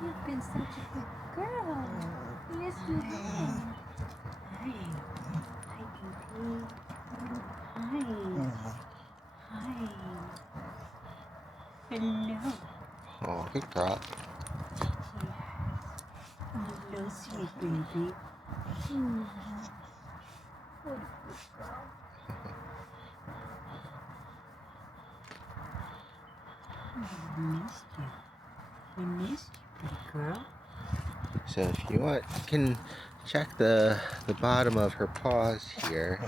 You've been such a good girl. Yes, you have. Hi. Hi, Pinky. Hi. Hi. Hello. Oh, good girl. Hello, sweet baby. What a good girl. We missed you. We missed you, pretty girl. So if you want, you can check the bottom of her paws here,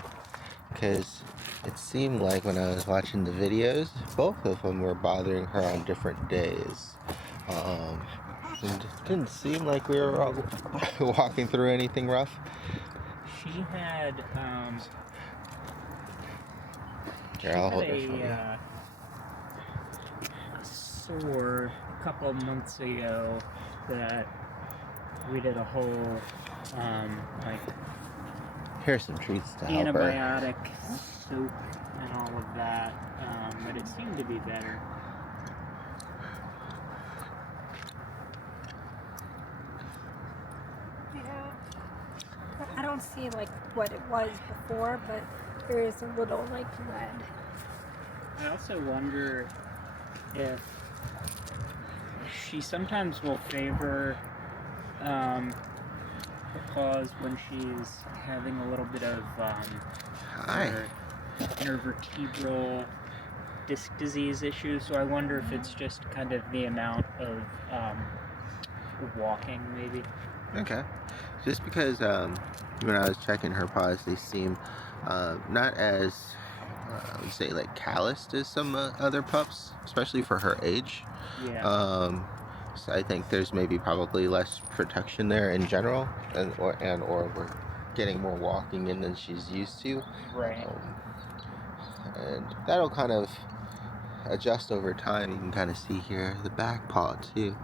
because it seemed like when I was watching the videos, both of them were bothering her on different days. And it didn't seem like we were walking through anything rough. She had Here, I'll hold her for you. A sore a couple months ago that we did a whole like Here's some treats to help her. antibiotic soak and all of that, but it seemed to be better. Yeah. I don't see like what it was before, but there is a little like red. I also wonder if she sometimes will favor her paws when she's having a little bit of her intervertebral disc disease issue. So I wonder if it's just kind of the amount of walking, maybe. Okay. Just because when I was checking her paws, they seem not as, I would say, like calloused as some other pups, especially for her age. Yeah. So I think there's maybe probably less protection there in general, or we're getting more walking in than she's used to. Right. And that'll kind of adjust over time. You can kind of see here the back paw too.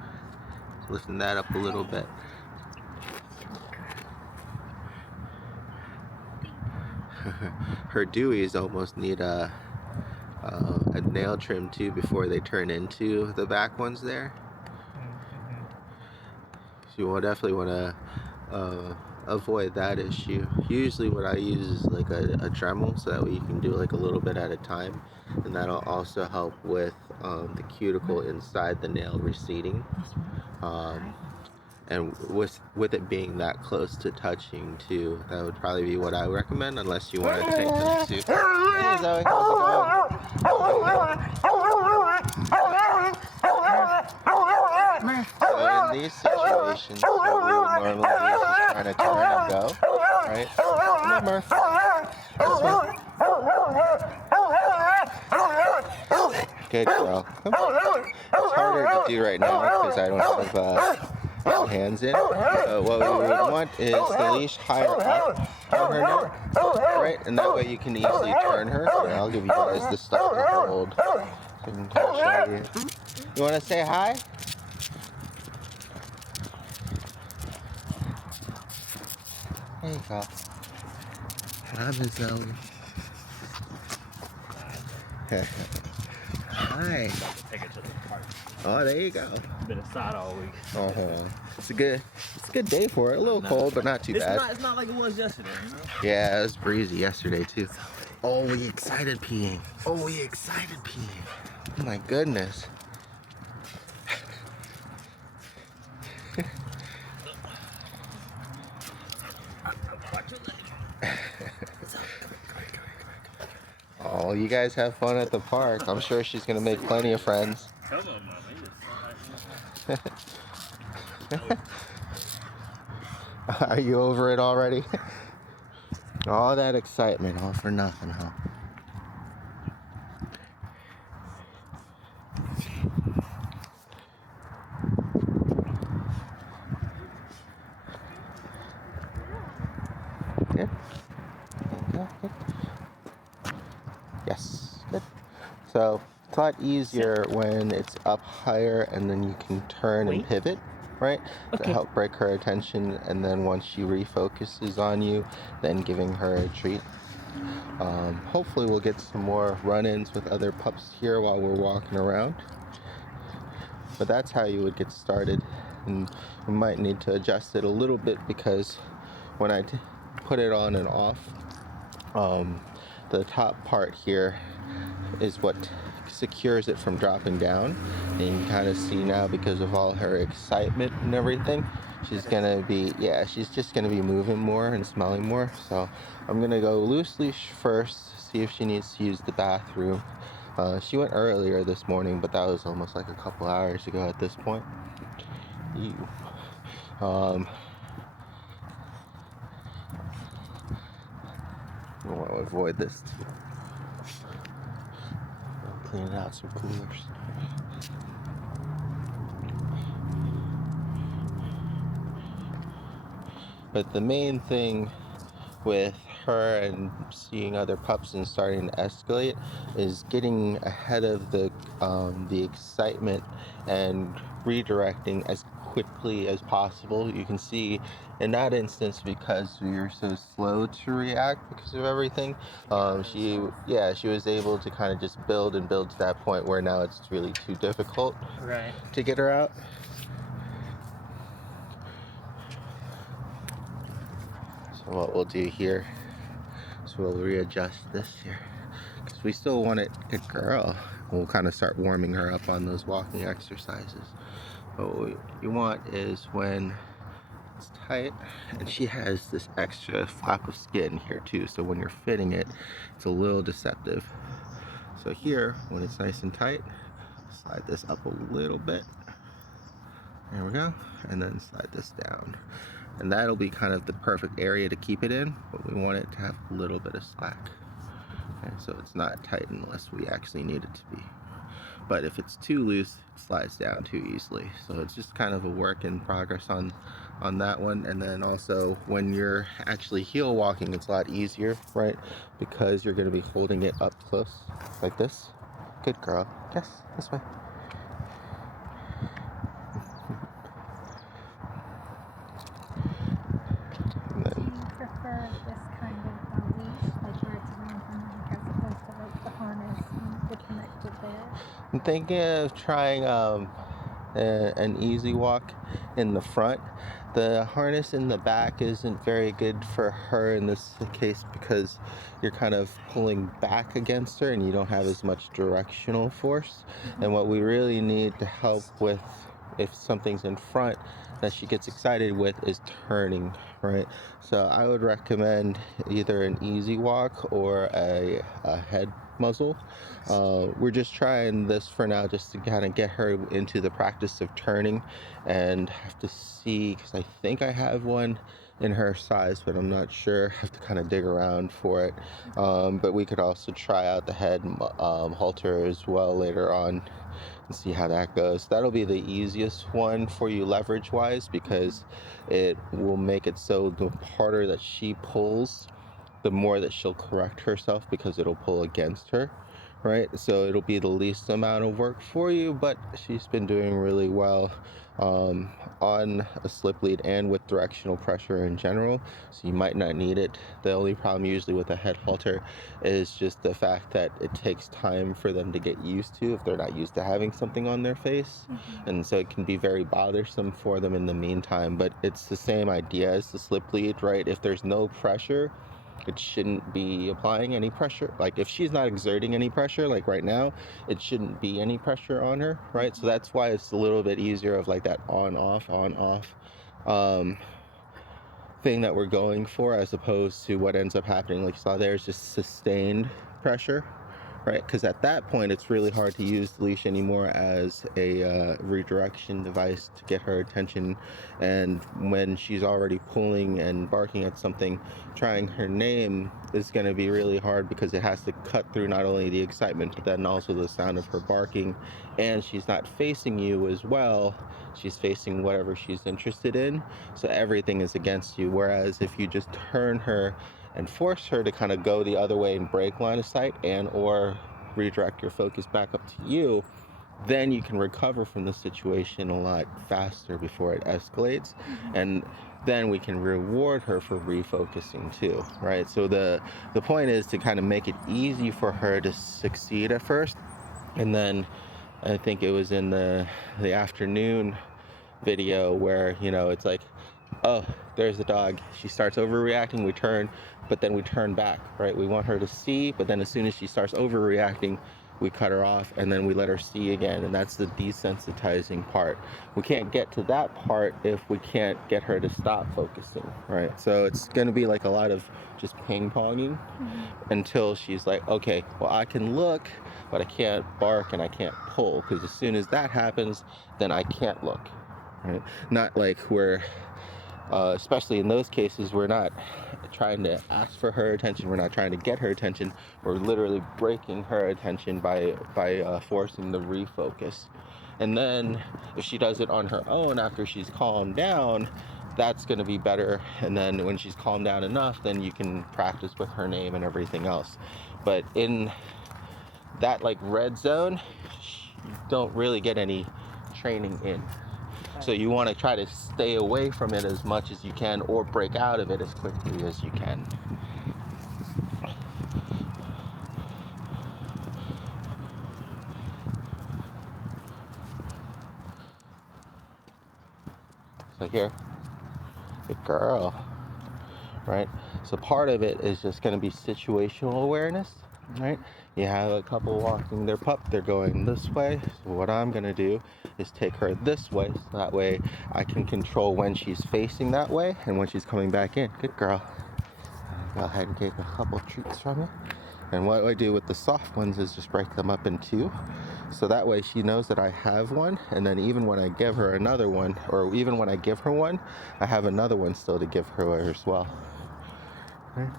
Lifting that up a little bit. Her dewies almost need a nail trim too before they turn into the back ones there. So you will definitely want to avoid that issue. Usually what I use is like a Dremel, so that way you can do like a little bit at a time, and that'll also help with the cuticle inside the nail receding. And with it being that close to touching too, that would probably be what I would recommend, unless you want to take them to... Hey Zoe, how's it going? So in these situations, what we would normally do is just kind of turn and go, right? Come on, Murph. This way. Good girl. Come on. It's harder to do right now because I don't have hands in. So what we would want is the leash higher up on her neck, right? And that way you can easily turn her. And I'll give you guys the stuff to hold. You want to say hi? There you go. Hi, Miss Zoe. Hi. Take it to the park. Oh, there you go. Been inside all week. It's a good day for it. A little cold, but not too bad. It's not like it was yesterday, you know? Yeah, it was breezy yesterday too. Oh, we excited peeing. Oh, my goodness. Well, you guys have fun at the park. I'm sure she's gonna make plenty of friends. Come on, mommy. Are you over it already? All that excitement, all for nothing, huh? Good. Good. Yes, good. So it's a lot easier when it's up higher and then you can turn and pivot, right? To Okay. help break her attention, and then once she refocuses on you, then giving her a treat. Hopefully we'll get some more run-ins with other pups here while we're walking around. But that's how you would get started. And you might need to adjust it a little bit because when I put it on and off, the top part here is what secures it from dropping down. And you can kind of see now, because of all her excitement and everything, she's gonna be, she's just gonna be moving more and smelling more. So I'm gonna go loose leash first, see if she needs to use the bathroom. She went earlier this morning, but that was almost like a couple hours ago at this point. Ew. I want to avoid this too. I'll clean out some coolers. But the main thing with her and seeing other pups and starting to escalate is getting ahead of the excitement and redirecting as quickly as possible. You can see in that instance, because we were so slow to react because of everything, she was able to kind of just build to that point where now it's really too difficult to get her out. So what we'll do here is we'll readjust this here, because we still want it. Good girl. We'll kind of start warming her up on those walking exercises. But what you want is when it's tight, and she has this extra flap of skin here too, so when you're fitting it, it's a little deceptive. So here, when it's nice and tight, slide this up a little bit. There we go. And then slide this down. And that'll be kind of the perfect area to keep it in, but we want it to have a little bit of slack. Okay, so it's not tight unless we actually need it to be. But if it's too loose, it slides down too easily. So it's just kind of a work in progress on that one. And then also when you're actually heel walking, it's a lot easier, right? Because you're going to be holding it up close like this. Good girl. Yes, this way. Do you prefer this kind of leash, like where it's around her neck, as opposed to like the harness and the connected there? I'm thinking of trying an easy walk in the front. The harness in the back isn't very good for her in this case because you're kind of pulling back against her and you don't have as much directional force. And what we really need to help with, if something's in front that she gets excited with, is turning, right? So I would recommend either an easy walk or a head muzzle. We're just trying this for now just to kind of get her into the practice of turning, and have to see, because I think I have one in her size, but I'm not sure. I have to kind of dig around for it. But we could also try out the head halter as well later on and see how that goes. That'll be the easiest one for you leverage wise, because it will make it so the harder that she pulls, the more that she'll correct herself, because it'll pull against her, right? So it'll be the least amount of work for you, but she's been doing really well on a slip lead and with directional pressure in general, so you might not need it. The only problem usually with a head halter is just the fact that it takes time for them to get used to, if they're not used to having something on their face. And so it can be very bothersome for them in the meantime, but it's the same idea as the slip lead, right? If there's no pressure, it shouldn't be applying any pressure. Like if she's not exerting any pressure, like right now, it shouldn't be any pressure on her, right? So that's why it's a little bit easier of like that on off thing that we're going for, as opposed to what ends up happening, like you saw there, is just sustained pressure, right? Because at that point, it's really hard to use the leash anymore as a redirection device to get her attention. And when she's already pulling and barking at something, trying her name is going to be really hard because it has to cut through not only the excitement, but then also the sound of her barking. And she's not facing you as well. She's facing whatever she's interested in. So everything is against you. Whereas if you just turn her and force her to kind of go the other way and break line of sight and or redirect your focus back up to you, then you can recover from the situation a lot faster before it escalates. And then we can reward her for refocusing too, right? So the point is to kind of make it easy for her to succeed at first. And then I think it was in the afternoon video where, you know, it's like, oh, there's the dog. She starts overreacting, we turn, but then we turn back, right? We want her to see, but then as soon as she starts overreacting, we cut her off and then we let her see again. And that's the desensitizing part. We can't get to that part if we can't get her to stop focusing, right? So it's going to be like a lot of just ping-ponging until she's like, okay, well, I can look, but I can't bark and I can't pull, because as soon as that happens, then I can't look, right? Not like we're especially in those cases, we're not trying to ask for her attention, we're not trying to get her attention, we're literally breaking her attention by forcing the refocus. And then if she does it on her own after she's calmed down, that's going to be better. And then when she's calmed down enough, then you can practice with her name and everything else. But in that like red zone, you don't really get any training in. So you want to try to stay away from it as much as you can, or break out of it as quickly as you can. So here, good girl, right? So part of it is just going to be situational awareness, right? You have a couple walking their pup, they're going this way. So what I'm going to do is take her this way, so that way I can control when she's facing that way and when she's coming back in. Good girl. Go ahead and take a couple treats from you. And what I do with the soft ones is just break them up in two, so that way she knows that I have one, and then even when I give her another one, or even when I give her one, I have another one still to give her as well. Right?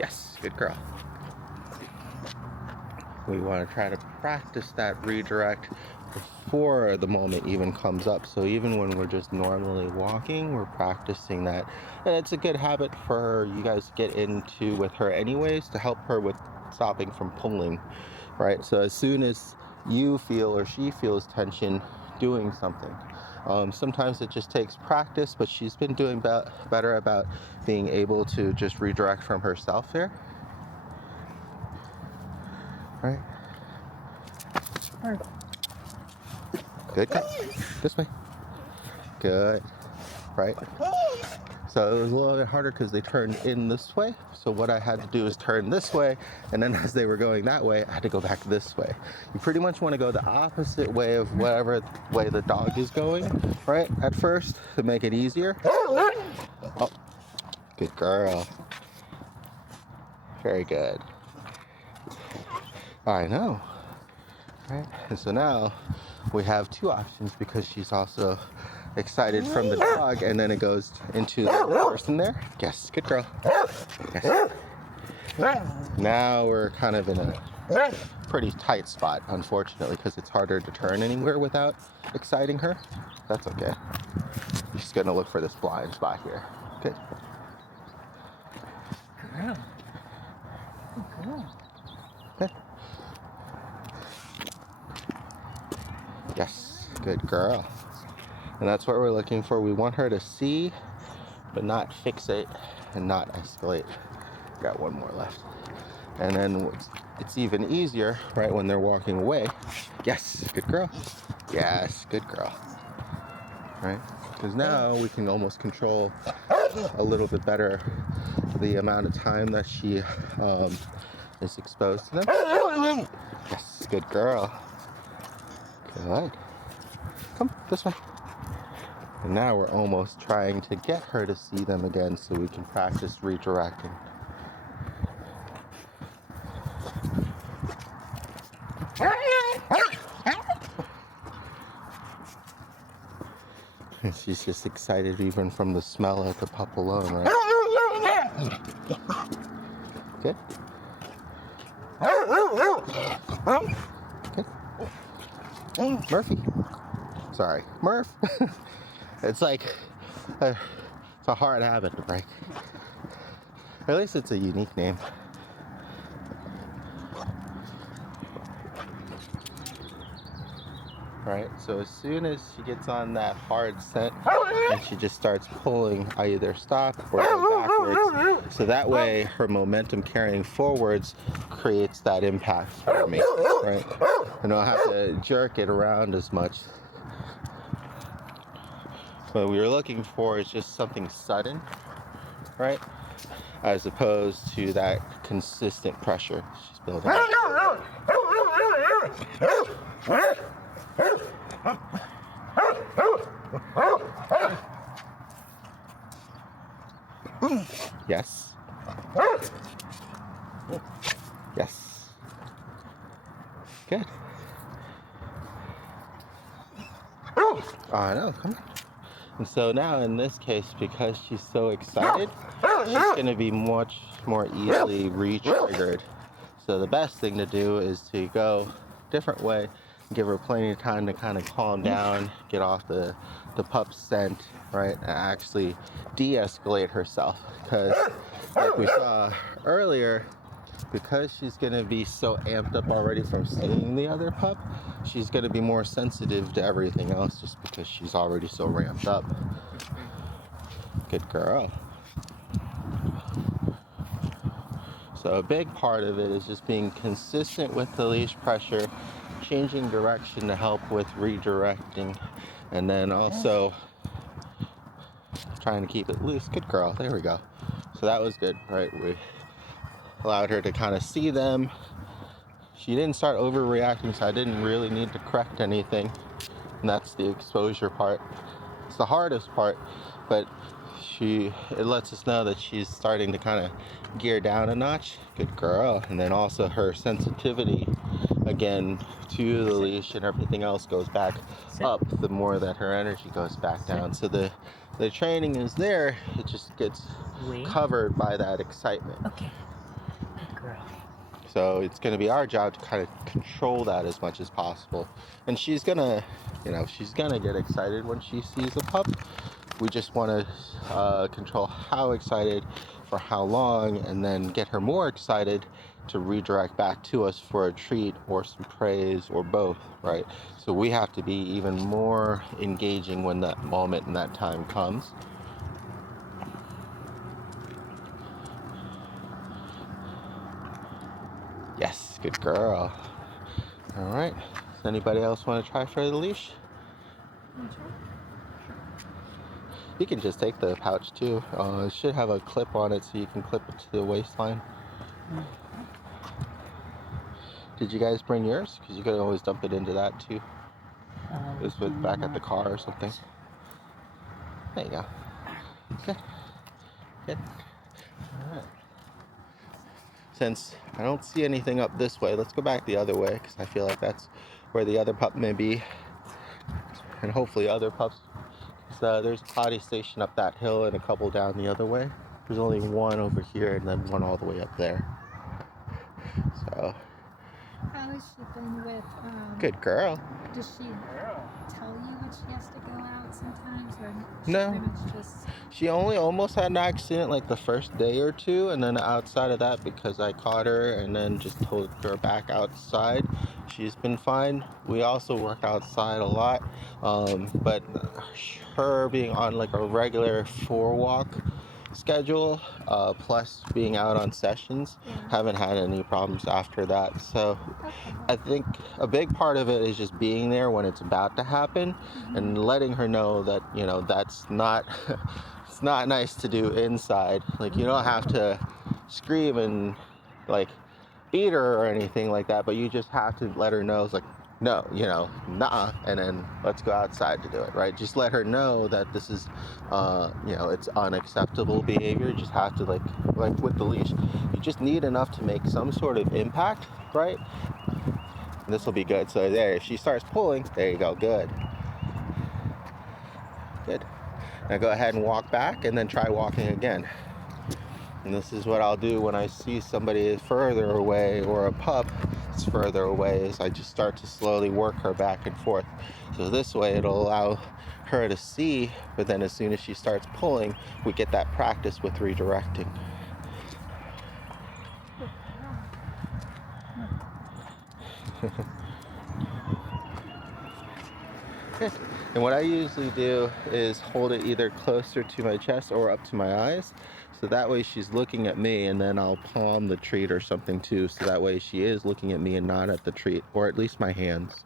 Yes, good girl. We want to try to practice that redirect before the moment even comes up. So even when we're just normally walking, we're practicing that. And it's a good habit for you guys to get into with her anyways, to help her with stopping from pulling, right? So as soon as you feel or she feels tension, doing something. Sometimes it just takes practice, but she's been doing better about being able to just redirect from herself here. Right? Good. This way. Good. Right? So it was a little bit harder because they turned in this way. So what I had to do is turn this way, and then as they were going that way, I had to go back this way. You pretty much want to go the opposite way of whatever way the dog is going, right? At first, to make it easier. Oh, good girl. Very good. I know. Right? And so now we have two options because she's also excited from the dog, and then it goes into the person there. Yes, good girl. Yes. Now we're kind of in a pretty tight spot, unfortunately, because it's harder to turn anywhere without exciting her. That's okay. You're just gonna look for this blind spot here. Good. Good girl. Okay. Yes, good girl. And that's what we're looking for. We want her to see, but not fixate and not escalate. Got one more left. And then it's even easier, right, when they're walking away. Yes, good girl. Yes, good girl. Right? Because now we can almost control a little bit better the amount of time that she is exposed to them. Yes, good girl. Good. come this way. And now we're almost trying to get her to see them again so we can practice redirecting. And she's just excited even from the smell of the pup alone, right? Good. Good. Murphy. Sorry, Murph. It's like, it's a hard habit to break. At least it's a unique name. Right, so as soon as she gets on that hard scent, and she just starts pulling, I either stop or go backwards. So that way, her momentum carrying forwards creates that impact for me, right? I don't have to jerk it around as much. What we were looking for is just something sudden, right? As opposed to that consistent pressure she's building. Yes. Yes. Good. I know, come on. And so now in this case, because she's so excited, she's going to be much more easily re-triggered. So the best thing to do is to go a different way, give her plenty of time to kind of calm down, get off the pup's scent, right, and actually de-escalate herself. Because like we saw earlier, because she's going to be so amped up already from seeing the other pup, she's going to be more sensitive to everything else just because she's already so ramped up. Good girl. So a big part of it is just being consistent with the leash pressure, changing direction to help with redirecting, and then also trying to keep it loose. Good girl. There we go. So that was good, right? We allowed her to kind of see them. She didn't start overreacting, so I didn't really need to correct anything. And that's the exposure part. It's the hardest part, but it lets us know that she's starting to kind of gear down a notch. Good girl. And then also her sensitivity, again, to the leash and everything else goes back up the more that her energy goes back down. So the training is there, it just gets covered by that excitement. Okay. Good girl. So it's going to be our job to kind of control that as much as possible. And she's going to, she's going to get excited when she sees a pup. We just want to control how excited for how long, and then get her more excited to redirect back to us for a treat or some praise or both, right? So we have to be even more engaging when that moment and that time comes. Yes, good girl. All right. Does anybody else want to try for the leash? You can just take the pouch too. It should have a clip on it so you can clip it to the waistline. Did you guys bring yours? Because you could always dump it into that too. Just with back at the car or something. There you go. Good. Good. All right. Since I don't see anything up this way, let's go back the other way, because I feel like that's where the other pup may be. And hopefully other pups. There's a potty station up that hill and a couple down the other way. There's only one over here and then one all the way up there. So. How has she been with, Good girl. does she tell you when she has to go out sometimes, or No. pretty much just... She only almost had an accident like the first day or two, and then outside of that, because I caught her and then just told her back outside, she's been fine. We also work outside a lot, but her being on like a regular 4-walk schedule, plus being out on sessions, haven't had any problems after that. So I think a big part of it is just being there when it's about to happen, and letting her know that, that's not it's not nice to do inside. Like, you don't have to scream and like beat her or anything like that, but you just have to let her know, it's like, no, nah, and then let's go outside to do it, right? Just let her know that this is, it's unacceptable behavior. You just have to, like with the leash, you just need enough to make some sort of impact, right? And this will be good. So there, if she starts pulling, there you go, good. Good. Now go ahead and walk back and then try walking again. And this is what I'll do when I see somebody further away or a pup is further away, is I just start to slowly work her back and forth. So this way it'll allow her to see, but then as soon as she starts pulling, we get that practice with redirecting. And what I usually do is hold it either closer to my chest or up to my eyes. So that way she's looking at me, and then I'll palm the treat or something too. So that way she is looking at me and not at the treat, or at least my hands.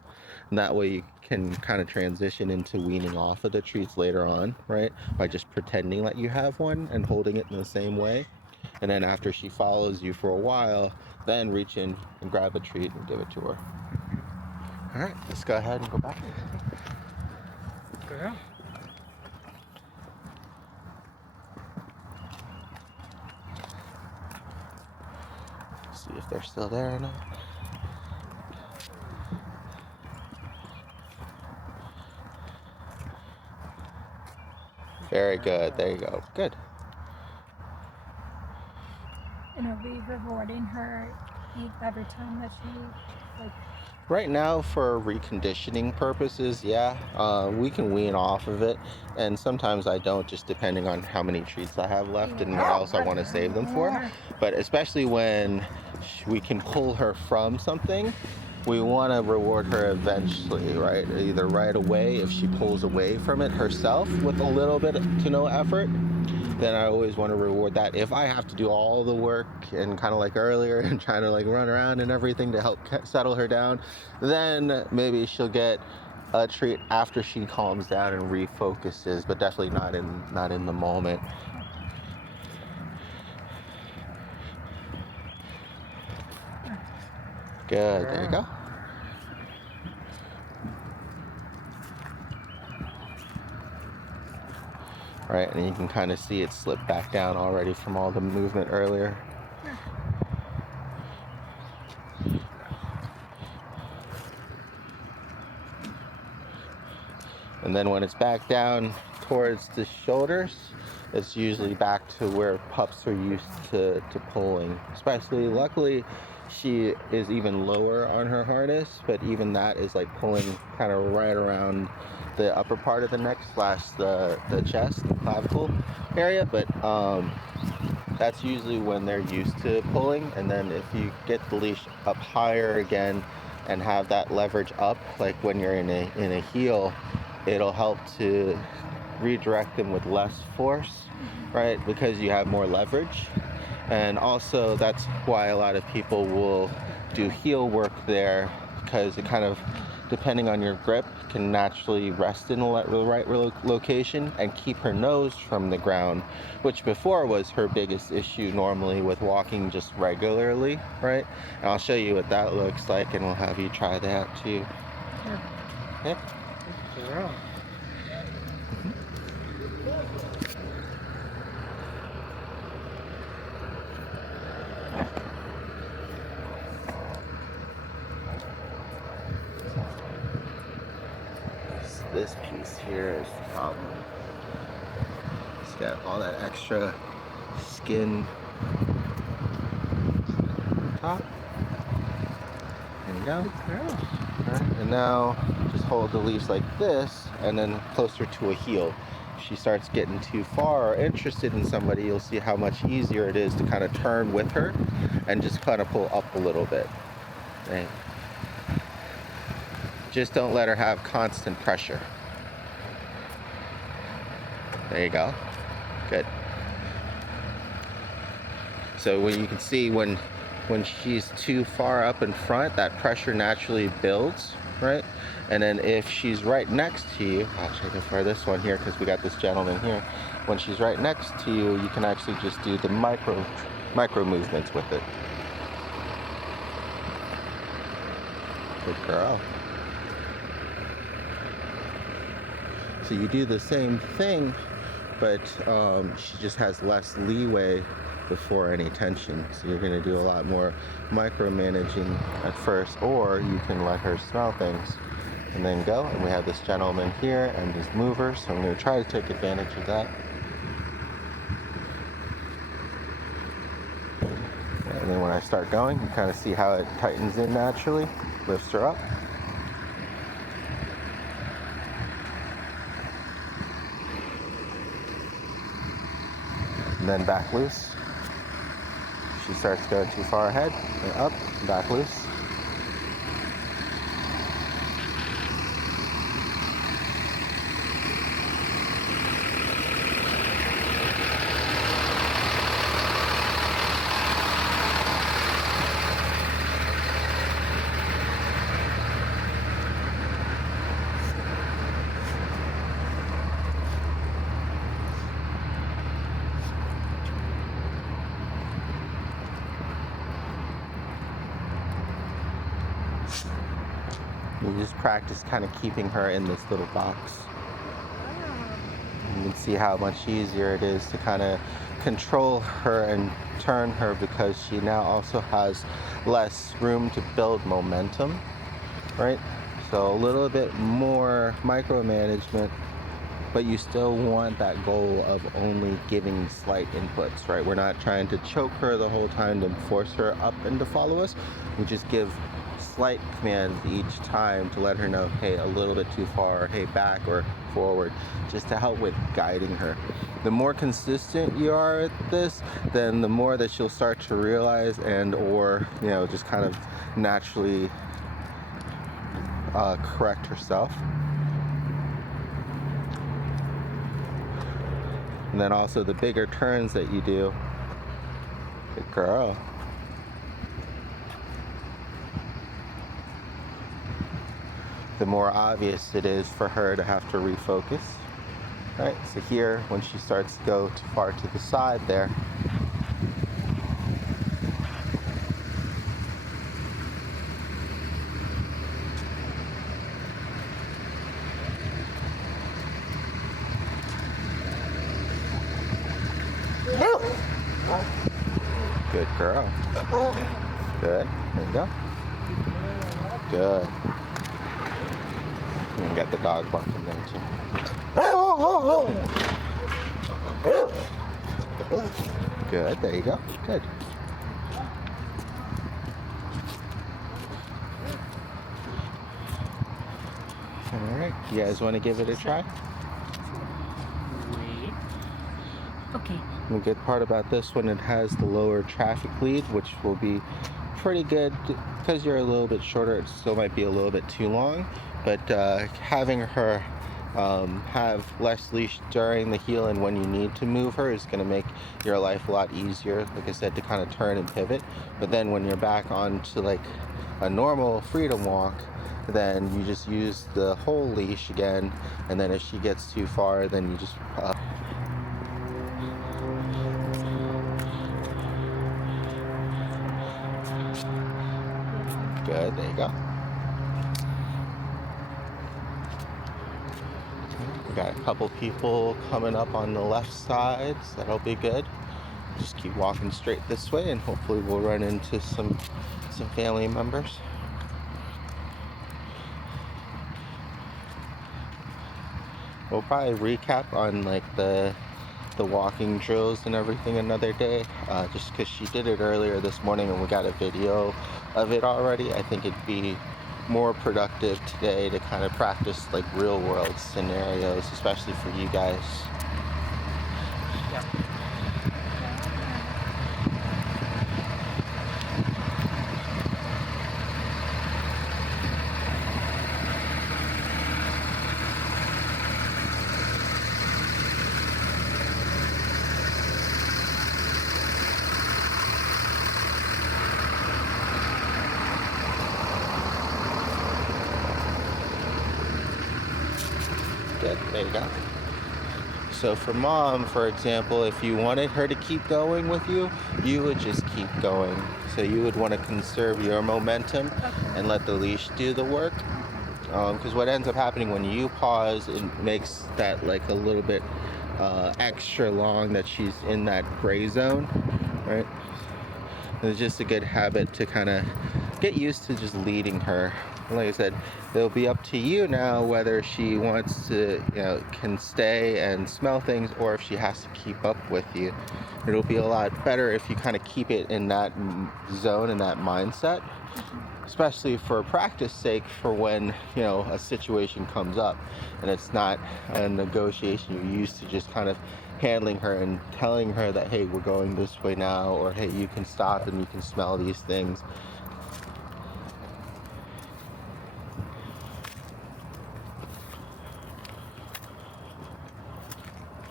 And that way you can kind of transition into weaning off of the treats later on, right? By just pretending that you have one and holding it in the same way. And then after she follows you for a while, then reach in and grab a treat and give it to her. All right, let's go ahead and go back. Girl. See if they're still there or not. Very good. There you go. Good. And are we rewarding her every time that she, like... Right now, for reconditioning purposes, yeah, we can wean off of it, and sometimes I don't, just depending on how many treats I have left and what else I want to save them for. But especially when we can pull her from something, we want to reward her eventually, right? Either right away if she pulls away from it herself with a little bit to no effort, then I always want to reward that. If I have to do all the work and kind of like earlier and trying to like run around and everything to help settle her down, then maybe she'll get a treat after she calms down and refocuses, but definitely not in the moment. Good, there you go. Right, and you can kind of see it slip back down already from all the movement earlier. And then when it's back down towards the shoulders, it's usually back to where pups are used to pulling. Especially, luckily, she is even lower on her harness, but even that is like pulling kind of right around the upper part of the neck / the chest, clavicle area. But that's usually when they're used to pulling. And then if you get the leash up higher again and have that leverage up, like when you're in a heel, it'll help to redirect them with less force, right? Because you have more leverage. And also that's why a lot of people will do heel work there, because it kind of, depending on your grip, can naturally rest in the right location and keep her nose from the ground, which before was her biggest issue normally with walking just regularly, right? And I'll show you what that looks like, and we'll have you try that too. Yeah. This piece here is the problem. It's got all that extra skin top. There you go. Alright, and now just hold the leaves like this and then closer to a heel. If she starts getting too far or interested in somebody, you'll see how much easier it is to kind of turn with her and just kind of pull up a little bit. Right. Just don't let her have constant pressure. There you go. Good. So when you can see when she's too far up in front, that pressure naturally builds, right? And then if she's right next to you, actually I can try this one here because we got this gentleman here. When she's right next to you, you can actually just do the micro movements with it. Good girl. So you do the same thing, but she just has less leeway before any tension. So you're going to do a lot more micromanaging at first, or you can let her smell things and then go. And we have this gentleman here and his mover, so I'm going to try to take advantage of that. And then when I start going, you kind of see how it tightens in naturally, lifts her up. And then back loose. She starts going too far ahead, and up, back loose. You just practice kind of keeping her in this little box. You can see how much easier it is to kind of control her and turn her, because she now also has less room to build momentum, right? So a little bit more micromanagement, but you still want that goal of only giving slight inputs, right? We're not trying to choke her the whole time to force her up and to follow us. We just give slight commands each time to let her know, hey, a little bit too far, or hey, back or forward, just to help with guiding her. The more consistent you are at this, then the more that she'll start to realize and or, you know, just kind of naturally correct herself. And then also the bigger turns that you do. Good girl. The more obvious it is for her to have to refocus. Right, so here, when she starts to go too far to the side there, good girl. Good, there you go. Good. You can get the dog barking there too. Good, there you go. Good. Alright, you guys want to give it a try? Wait. Okay. The good part about this one, it has the lower traffic lead, which will be pretty good. Because you're a little bit shorter, it still might be a little bit too long, but having her have less leash during the heel and when you need to move her is going to make your life a lot easier, like I said, to kind of turn and pivot. But then when you're back onto like a normal freedom walk, then you just use the whole leash again, and then if she gets too far, then you just good, there you go. We got a couple people coming up on the left side, so that'll be good. Just keep walking straight this way, and hopefully we'll run into some family members. We'll probably recap on like the walking drills and everything another day, just because she did it earlier this morning and we got a video of it already. I think it'd be more productive today to kind of practice like real world scenarios, especially for you guys. Yeah. Good, there you go. So for mom, for example, if you wanted her to keep going with you, you would just keep going. So you would want to conserve your momentum and let the leash do the work. Because what ends up happening when you pause, it makes that like a little bit extra long, that she's in that gray zone, right? And it's just a good habit to kind of get used to just leading her. Like I said, it'll be up to you now whether she wants to, can stay and smell things, or if she has to keep up with you. It'll be a lot better if you kind of keep it in that zone, in that mindset, especially for practice sake, for when, a situation comes up and it's not a negotiation. You're used to just kind of handling her and telling her that, hey, we're going this way now, or hey, you can stop and you can smell these things.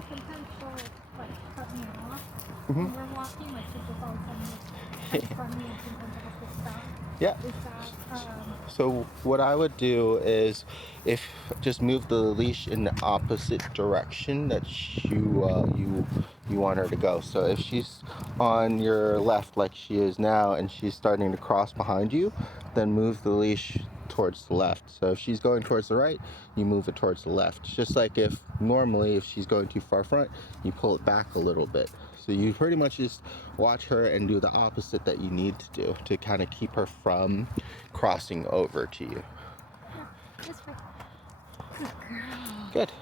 Sometimes she'll like cut me off when we're walking, like she'll just all of a sudden like from me, and sometimes I have to stop. Yeah. Is that So what I would do is, if just move the leash in the opposite direction that you want her to go. So if she's on your left like she is now, and she's starting to cross behind you, then move the leash towards the left. So if she's going towards the right, you move it towards the left. Just like if she's going too far front, you pull it back a little bit. So you pretty much just watch her and do the opposite that you need to do to kind of keep her from crossing over to you. this way? Good girl. Good.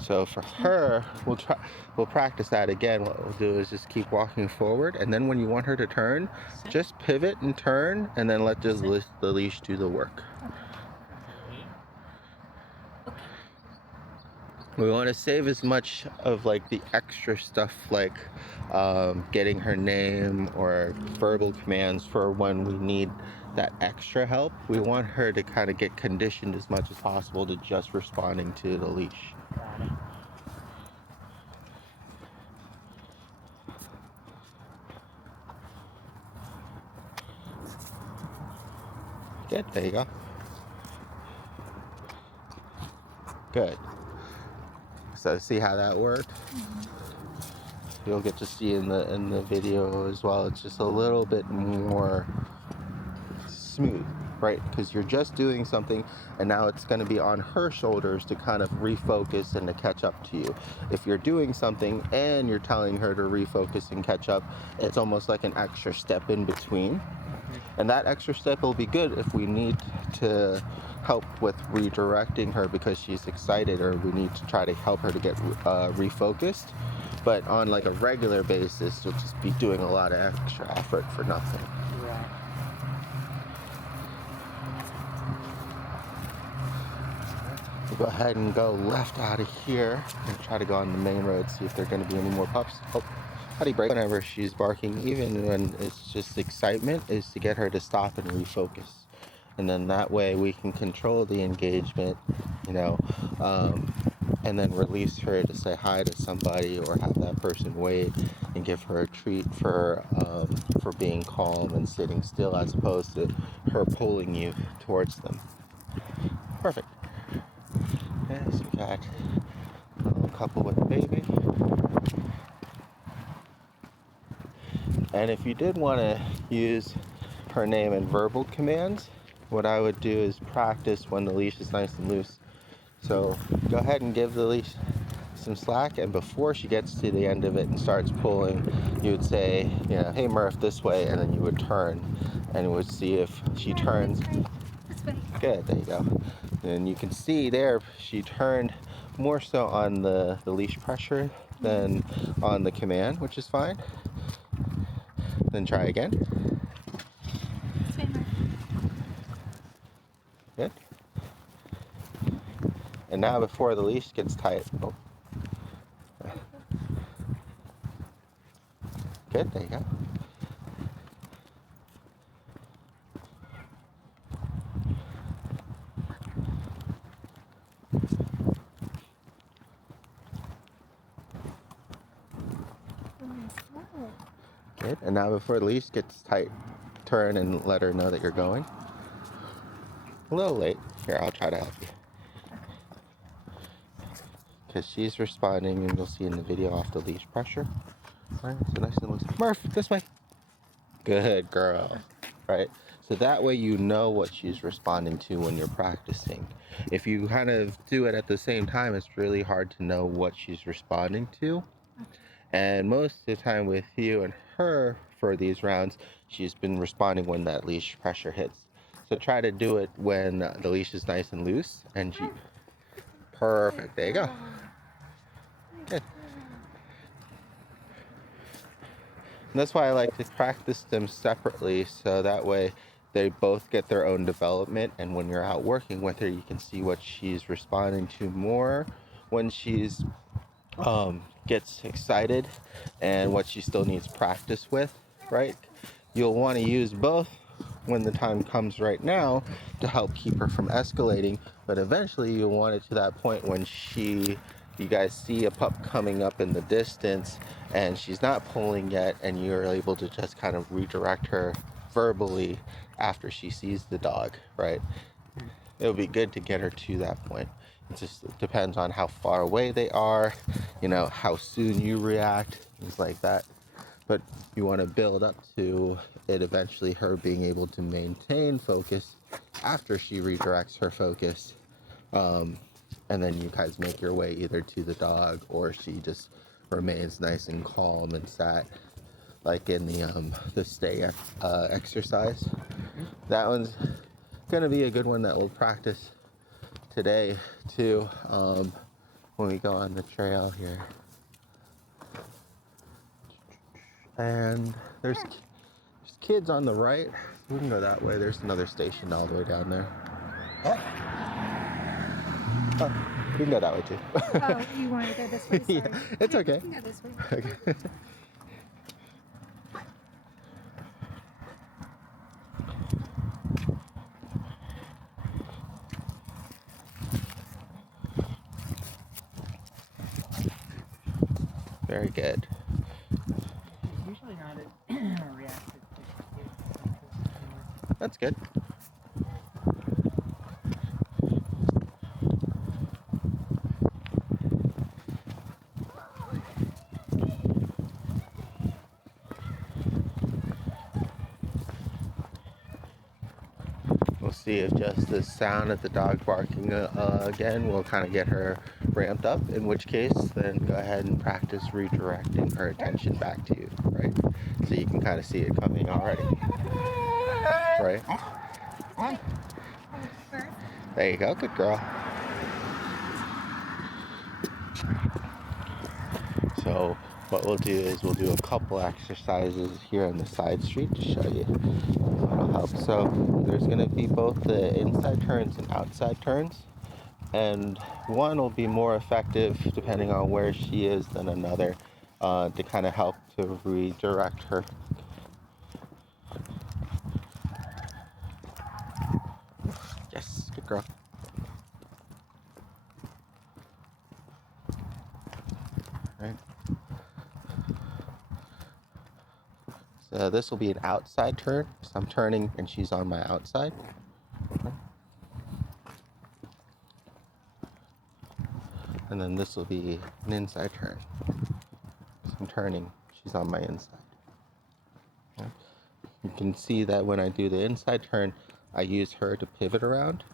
So for her, we'll practice that again. What we'll do is just keep walking forward, and then when you want her to turn, just pivot and turn, and then let the leash do the work. We want to save as much of like the extra stuff, like getting her name or verbal commands, for when we need that extra help. We want her to kind of get conditioned as much as possible to just responding to the leash. Good, there you go. Good. So see how that worked? You'll get to see in the video as well. It's just a little bit more smooth, right? Because you're just doing something, and now it's going to be on her shoulders to kind of refocus and to catch up to you. If you're doing something and you're telling her to refocus and catch up, it's almost like an extra step in between. And that extra step will be good if we need to help with redirecting her because she's excited, or we need to try to help her to get refocused. But on like a regular basis, you'll just be doing a lot of extra effort for nothing. Right. We'll go ahead and go left out of here and try to go on the main road, see if there are going to be any more pups. Oh, how do you break? Whenever she's barking, even when it's just excitement, is to get her to stop and refocus. And then that way we can control the engagement, and then release her to say hi to somebody, or have that person wait and give her a treat for being calm and sitting still, as opposed to her pulling you towards them. Perfect. Okay, so we got a little couple with the baby. And if you did want to use her name in verbal commands, what I would do is practice when the leash is nice and loose. So go ahead and give the leash some slack, and before she gets to the end of it and starts pulling, you would say, hey Murph, this way, and then you would turn and would see if she turns. This way. Good, there you go. And you can see there she turned more so on the leash pressure than on the command, which is fine. Then try again. This way, Murph. Good. And now before the leash gets tight. Oh. Good, there you go. Good. And now before the leash gets tight, turn and let her know that you're going. A little late. Here, I'll try to help you. Because she's responding, and you'll see in the video, off the leash pressure. Right, so nice and loose. Murph, this way. Good girl. Right. So that way you know what she's responding to when you're practicing. If you kind of do it at the same time, it's really hard to know what she's responding to. And most of the time with you and her for these rounds, she's been responding when that leash pressure hits. So try to do it when the leash is nice and loose and she... Perfect. There you go. Good. And that's why I like to practice them separately, so that way they both get their own development, and when you're out working with her, you can see what she's responding to more when she's gets excited and what she still needs practice with, right? You'll want to use both when the time comes right now to help keep her from escalating, but eventually you'll want it to that point when you guys see a pup coming up in the distance and she's not pulling yet, and you're able to just kind of redirect her verbally after she sees the dog, right? It would be good to get her to that point. It just depends on how far away they are, you know, how soon you react, things like that. But you want to build up to it eventually her being able to maintain focus after she redirects her focus. And then you guys make your way either to the dog or she just remains nice and calm and sat, like in the stay exercise. That one's gonna be a good one that we'll practice today too, when we go on the trail here. And there's kids on the right. We can go that way. There's another station all the way down there. Oh, we can go that way too. Oh, you want to go this way? Sorry. Yeah, it's okay. We can go this way. Okay. Very good. Usually not a reactive fish. That's good. We'll see if just the sound of the dog barking again will kind of get her ramped up, in which case then go ahead and practice redirecting her attention back to you, right? So you can kind of see it coming already, right? There you go, good girl. So what we'll do is we'll do a couple exercises here on the side street to show you what'll help. So there's going to be both the inside turns and outside turns, and one will be more effective depending on where she is than another, to kind of help to redirect her. Yes, good girl. Right. So this will be an outside turn. So I'm turning and she's on my outside. And then this will be an inside turn. So I'm turning, she's on my inside. Okay. You can see that when I do the inside turn, I use her to pivot around,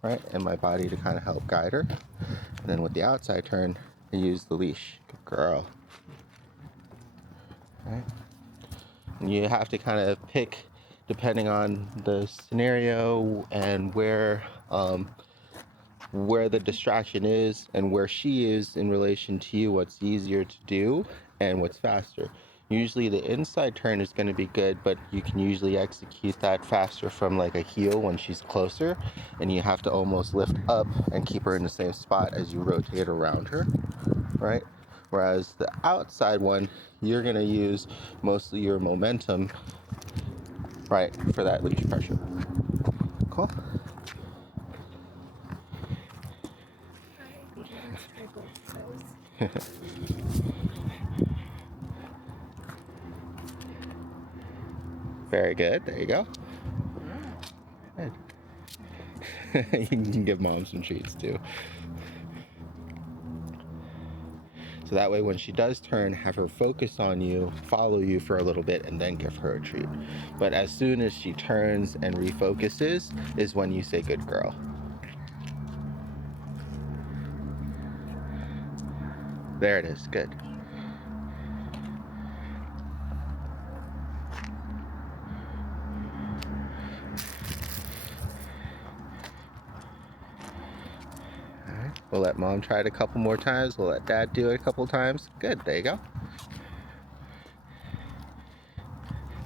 right? And my body to kind of help guide her. And then with the outside turn, I use the leash. Good girl. Right? And you have to kind of pick, depending on the scenario and where the distraction is and where she is in relation to you, what's easier to do and what's faster. Usually the inside turn is going to be good, but you can usually execute that faster from like a heel when she's closer, and you have to almost lift up and keep her in the same spot as you rotate around her, right? Whereas the outside one, you're going to use mostly your momentum, right, for that leash pressure. Cool. Very good. There you go. Good. You can give mom some treats too. So that way when she does turn, have her focus on you, follow you for a little bit, and then give her a treat. But as soon as she turns and refocuses is when you say good girl. There it is, good. Alright, we'll let mom try it a couple more times. We'll let dad do it a couple times. Good, there you go.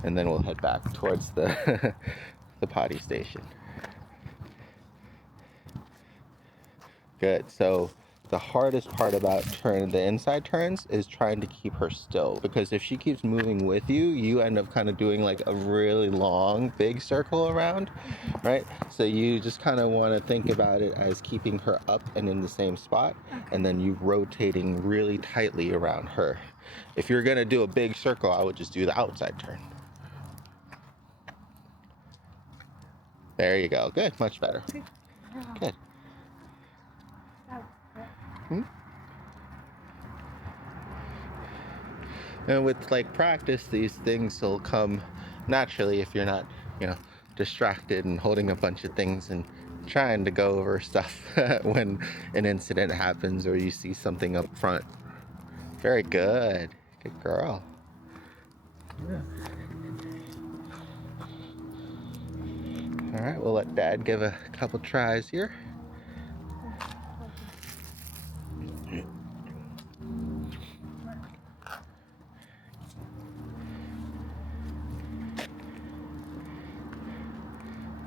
And then we'll head back towards the the potty station. Good. So the hardest part about the inside turns is trying to keep her still, because if she keeps moving with you, you end up kind of doing like a really long, big circle around, right? So you just kind of want to think about it as keeping her up and in the same spot, and then you rotating really tightly around her. If you're going to do a big circle, I would just do the outside turn. There you go. Good. Much better. Good. And with like practice, these things will come naturally if you're not, distracted and holding a bunch of things and trying to go over stuff when an incident happens or you see something up front. Very good. Good girl. Yeah. All right, we'll let Dad give a couple tries here.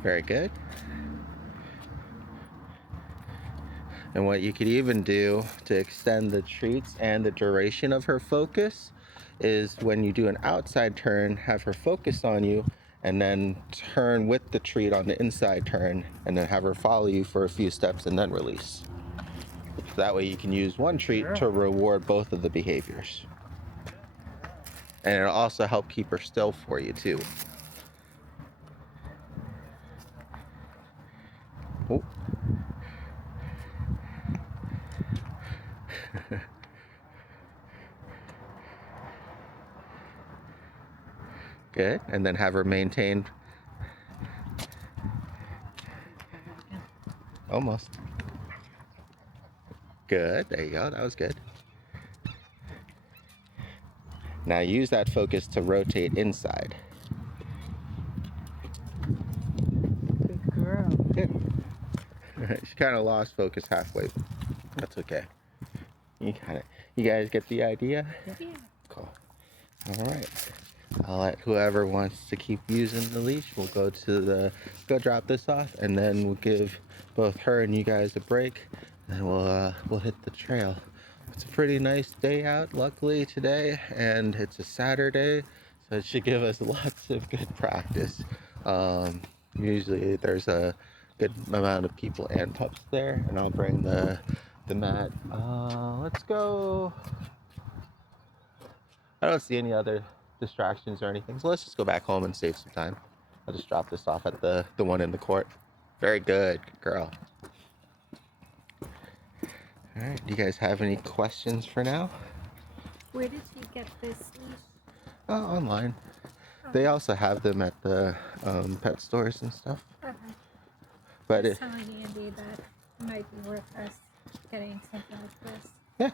Very good. And what you could even do to extend the treats and the duration of her focus is when you do an outside turn, have her focus on you, and then turn with the treat on the inside turn, and then have her follow you for a few steps and then release. So that way you can use one treat to reward both of the behaviors. And it'll also help keep her still for you too. Oh. Good, and then have her maintain. Almost. Good, there you go, that was good. Now use that focus to rotate inside. Good girl. Good. She kind of lost focus halfway. That's okay. You guys get the idea? Yeah. Cool. All right. I'll let whoever wants to keep using the leash, we'll go drop this off, and then we'll give both her and you guys a break, and we'll hit the trail. It's a pretty nice day out, luckily, today, and it's a Saturday, so it should give us lots of good practice. Usually there's a good amount of people and pups there, and I'll bring the mat. Let's go. I don't see any other distractions or anything, so let's just go back home and save some time. I'll just drop this off at the one in the court. Very good, good girl. All right, do you guys have any questions for now? Where did you get this leash? Online. They also have them at the pet stores and stuff. Okay. But It's telling Andy that it might be worth us getting something like this. Yeah.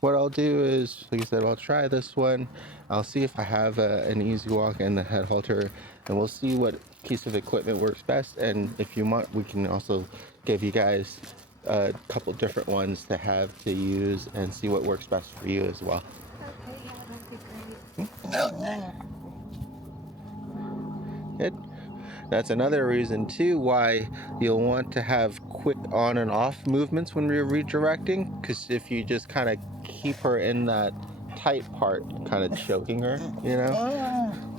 What I'll do is, like I said, I'll try this one. I'll see if I have an easy walk and the head halter, and we'll see what piece of equipment works best. And if you want, we can also give you guys a couple different ones to have to use and see what works best for you as well. Okay, yeah, that'd be great. Good. That's another reason too why you'll want to have quick on and off movements when you're redirecting, because if you just kind of keep her in that tight part, kind of choking her,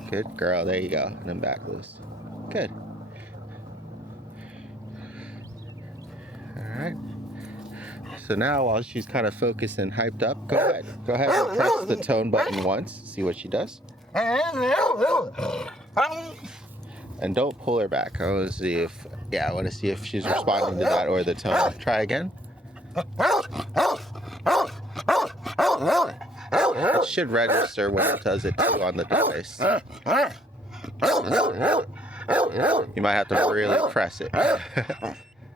Good girl, there you go. And then back loose. Good. All right. So now while she's kind of focused and hyped up, go ahead and press the tone button once, see what she does. And don't pull her back. I want to see if she's responding to that or the tone. Try again. It should register when it does it too on the device. You might have to really press it.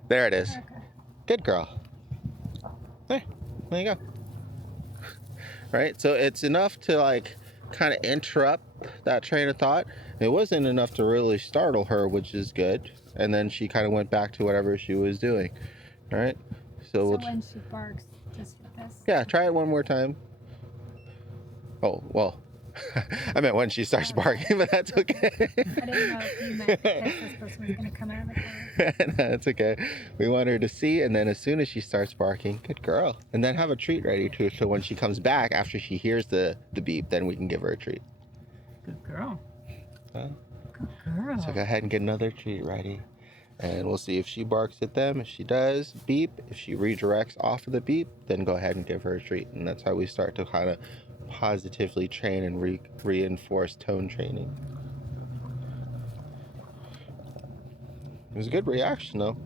There it is. Okay. Good girl. There you go. Right? So it's enough to like kind of interrupt that train of thought. It wasn't enough to really startle her, which is good. And then she kind of went back to whatever she was doing. All right? So when she barks, just for this? Yeah, try it one more time. Oh, well, I meant when she starts barking, but that's okay. I didn't know if you meant because this person was going to come out of the car. No, that's okay. We want her to see, and then as soon as she starts barking, good girl. And then have a treat ready too, so when she comes back after she hears the beep, then we can give her a treat. Good girl. Good girl. So go ahead and get another treat ready. And we'll see if she barks at them. If she does, beep. If she redirects off of the beep, then go ahead and give her a treat. And that's how we start to kind of positively train and reinforce tone training. It was a good reaction though.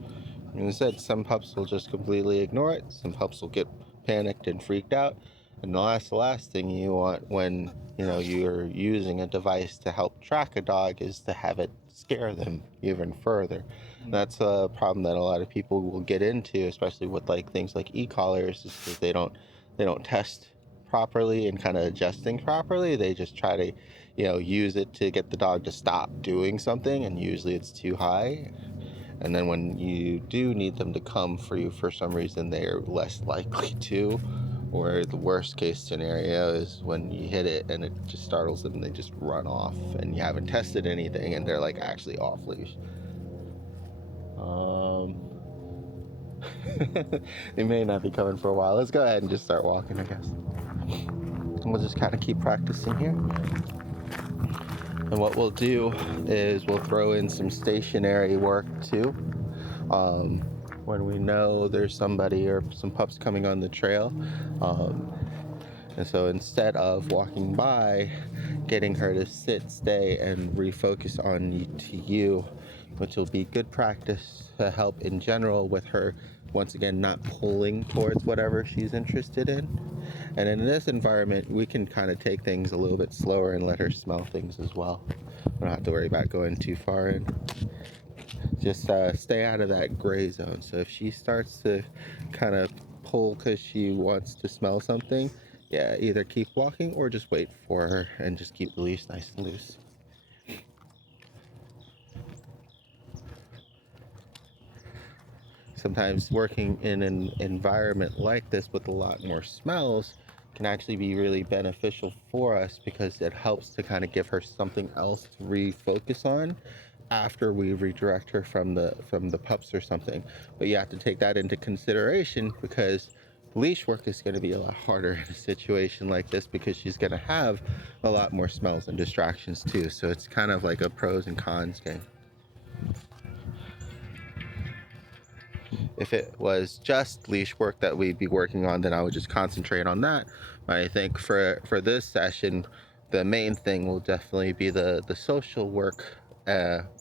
As I said, some pups will just completely ignore it. Some pups will get panicked and freaked out. And the last thing you want when you're using a device to help track a dog is to have it scare them even further. That's a problem that a lot of people will get into, especially with like things like e-collars, is because they don't test properly and kind of adjusting properly. They just try to use it to get the dog to stop doing something, and usually it's too high. And then when you do need them to come for you for some reason, they are less likely to. Or the worst case scenario is when you hit it and it just startles them and they just run off, and you haven't tested anything and they're like actually off leash. They may not be coming for a while. Let's go ahead and just start walking, I guess. And we'll just kind of keep practicing here. And what we'll do is we'll throw in some stationary work too. When we know there's somebody or some pups coming on the trail. And so instead of walking by, getting her to sit, stay, and refocus on you, which will be good practice to help in general with her, once again, not pulling towards whatever she's interested in. And in this environment, we can kind of take things a little bit slower and let her smell things as well. We don't have to worry about going too far in. Just stay out of that gray zone. So if she starts to kind of pull because she wants to smell something, yeah, either keep walking or just wait for her and just keep the leash nice and loose. Sometimes working in an environment like this with a lot more smells can actually be really beneficial for us, because it helps to kind of give her something else to refocus on after we redirect her from the pups or something. But you have to take that into consideration, because leash work is going to be a lot harder in a situation like this, because she's going to have a lot more smells and distractions too. So it's kind of like a pros and cons game. If it was just leash work that we'd be working on, then I would just concentrate on that. But I think for this session, the main thing will definitely be the social work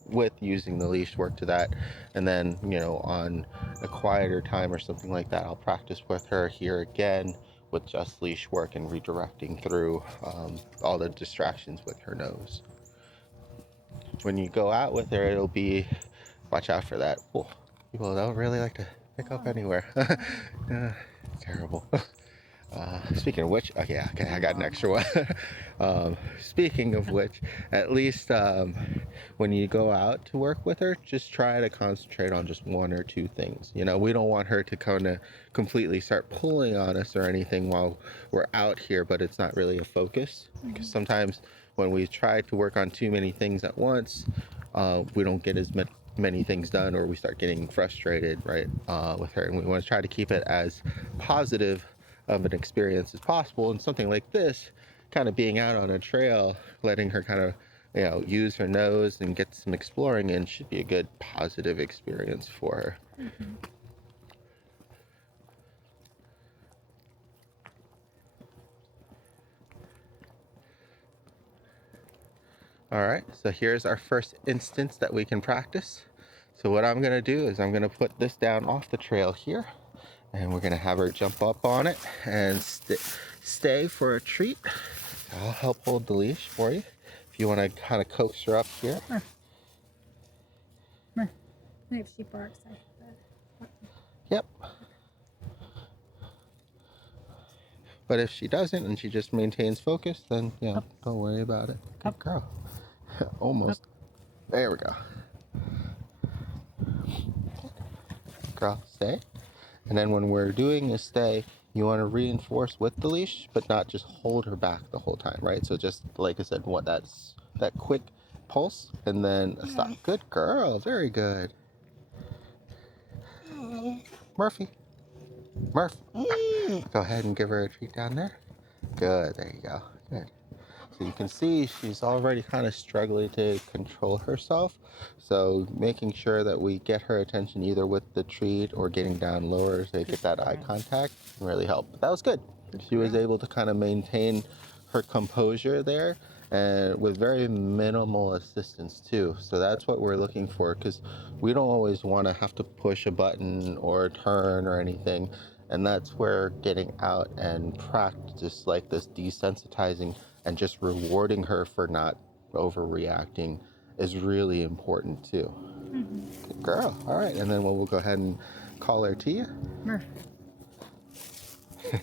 with using the leash work to that. And then, on a quieter time or something like that, I'll practice with her here again with just leash work and redirecting through all the distractions with her nose. When you go out with her, it'll be, watch out for that. Oh, people don't really like to pick up anywhere. Terrible. Speaking of which, okay, I got an extra one. Speaking of which, at least when you go out to work with her, just try to concentrate on just one or two things. We don't want her to kind of completely start pulling on us or anything while we're out here, but it's not really a focus. Because sometimes when we try to work on too many things at once, we don't get as many things done, or we start getting frustrated, right, with her. And we want to try to keep it as positive of an experience as possible. And something like this, kind of being out on a trail, letting her kind of use her nose and get some exploring in, should be a good positive experience for her. Mm-hmm. All right, so here's our first instance that we can practice. So what I'm going to do is I'm going to put this down off the trail here, And we're gonna have her jump up on it and stay for a treat. I'll help hold the leash for you. If you wanna kind of coax her up here. And if she barks, I have to. Yep. But if she doesn't and she just maintains focus, then don't worry about it. Good girl. Almost. There we go. Girl, stay. And then when we're doing a stay, you want to reinforce with the leash, but not just hold her back the whole time, right? So just like I said, that's that quick pulse and then a stop. Good girl. Very good. Murphy. Murph. Go ahead and give her a treat down there. Good. There you go. Good. So you can see she's already kind of struggling to control herself. So making sure that we get her attention either with the treat or getting down lower to get that eye contact can really help. But that was good. She was able to kind of maintain her composure there and with very minimal assistance too. So that's what we're looking for, because we don't always want to have to push a button or turn or anything. And that's where getting out and practice like this desensitizing and just rewarding her for not overreacting is really important too. Good girl. All right, and then we'll go ahead and call her to you. Murph.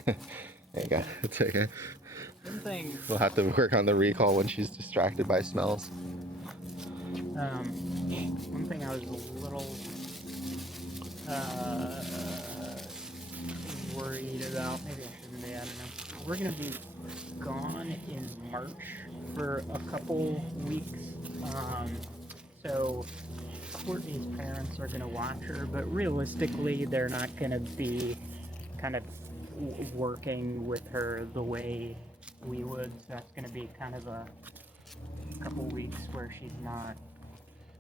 There you go. It's okay. One thing. We'll have to work on the recall when she's distracted by smells. One thing I was a little worried about, maybe I shouldn't be, I don't know. We're gonna be gone in March for a couple weeks, so Courtney's parents are gonna watch her, but realistically they're not gonna be kind of working with her the way we would, so that's gonna be kind of a couple weeks where she's not.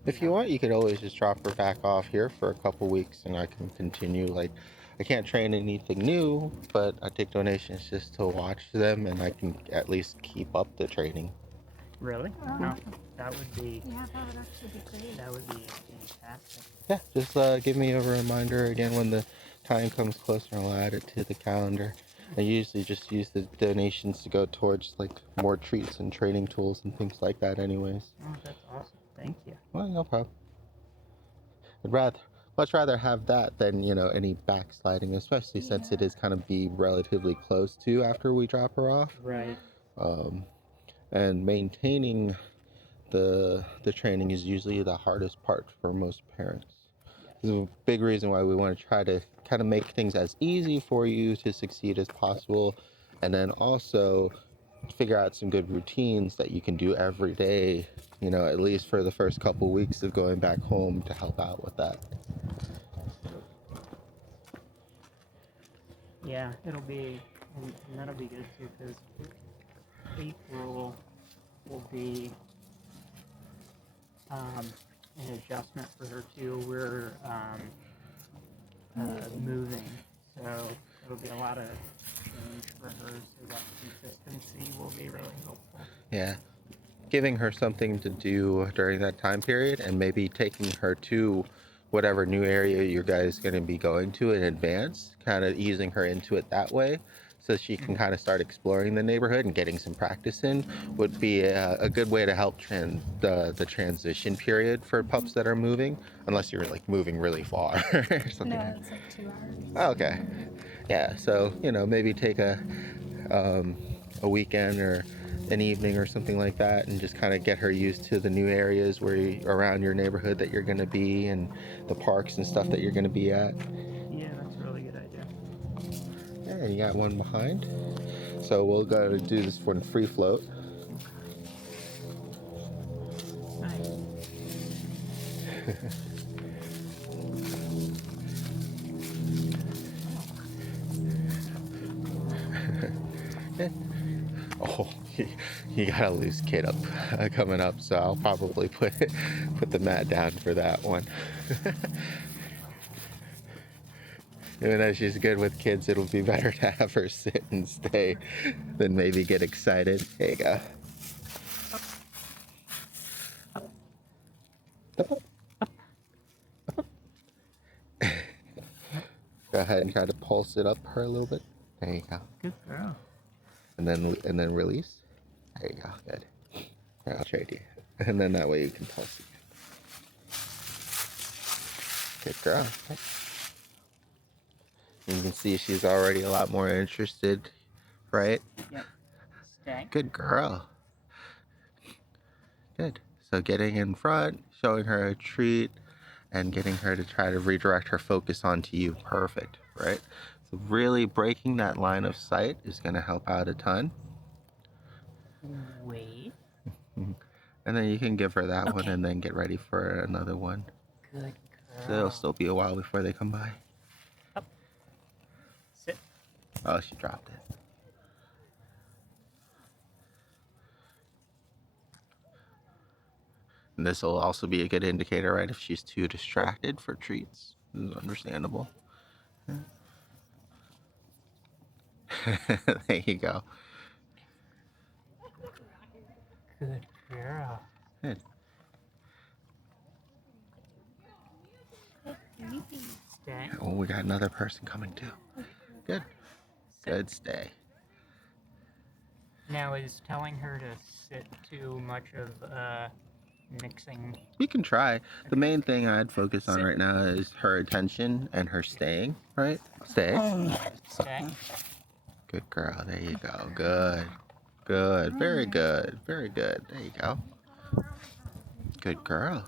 If you want, you could always just drop her back off here for a couple weeks and I can continue. Like, I can't train anything new, but I take donations just to watch them and I can at least keep up the training. Really? Oh. No, that would be. Yeah, that would actually be great. That would be fantastic. Yeah, just give me a reminder again when the time comes closer and I'll add it to the calendar. I usually just use the donations to go towards like more treats and training tools and things like that anyways. Oh, that's awesome. Thank you. Well, no problem. I'd much rather have that than, any backsliding, especially since it is kind of be relatively close to after we drop her off. Right. And maintaining the training is usually the hardest part for most parents. This is a big reason why we want to try to kind of make things as easy for you to succeed as possible, and then also figure out some good routines that you can do every day, at least for the first couple weeks of going back home to help out with that. Yeah, it'll be, and that'll be good too, because April will be an adjustment for her too. We're moving, so it'll be a lot of change for her, so that consistency will be really helpful. Yeah. Giving her something to do during that time period and maybe taking her to whatever new area you guys going to be going to in advance, kind of easing her into it that way so she can kind of start exploring the neighborhood and getting some practice in would be a good way to help the transition period for pups that are moving, unless you're like moving really far or something. No, it's like 2 hours. Oh, okay. Yeah, so, maybe take a weekend or an evening or something like that and just kind of get her used to the new areas around your neighborhood that you're going to be and the parks and stuff that you're going to be at. Yeah, that's a really good idea. Yeah, you got one behind. So we'll go do this one free float. Nice. Oh, you got a loose kid up coming up, so I'll probably put the mat down for that one. Even though she's good with kids, it'll be better to have her sit and stay than maybe get excited. There you go. Go ahead and try to pulse it up her a little bit. There you go. Good girl. And then release. There you go. Good. Here, I'll trade you. And then that way you can pulse it. Good girl. You can see she's already a lot more interested, right? Yep. Stay. Good girl. Good. So getting in front, showing her a treat, and getting her to try to redirect her focus onto you. Perfect, right? So really breaking that line of sight is going to help out a ton. Wait. And then you can give her that one Okay. and then get ready for another one. Good girl. So it'll still be a while before they come by. Up. Sit. Oh, she dropped it. And this will also be a good indicator, right? If she's too distracted for treats. This is understandable. There you go. Good girl. Good. Stay. Oh, we got another person coming too. Good. Good stay. Now, is telling her to sit too much of mixing? You can try. The main thing I'd focus on Sit. right now is her attention and her staying, right? Stay. Stay. Good girl. There you go. Good. Good. Very good. Very good. There you go. Good girl.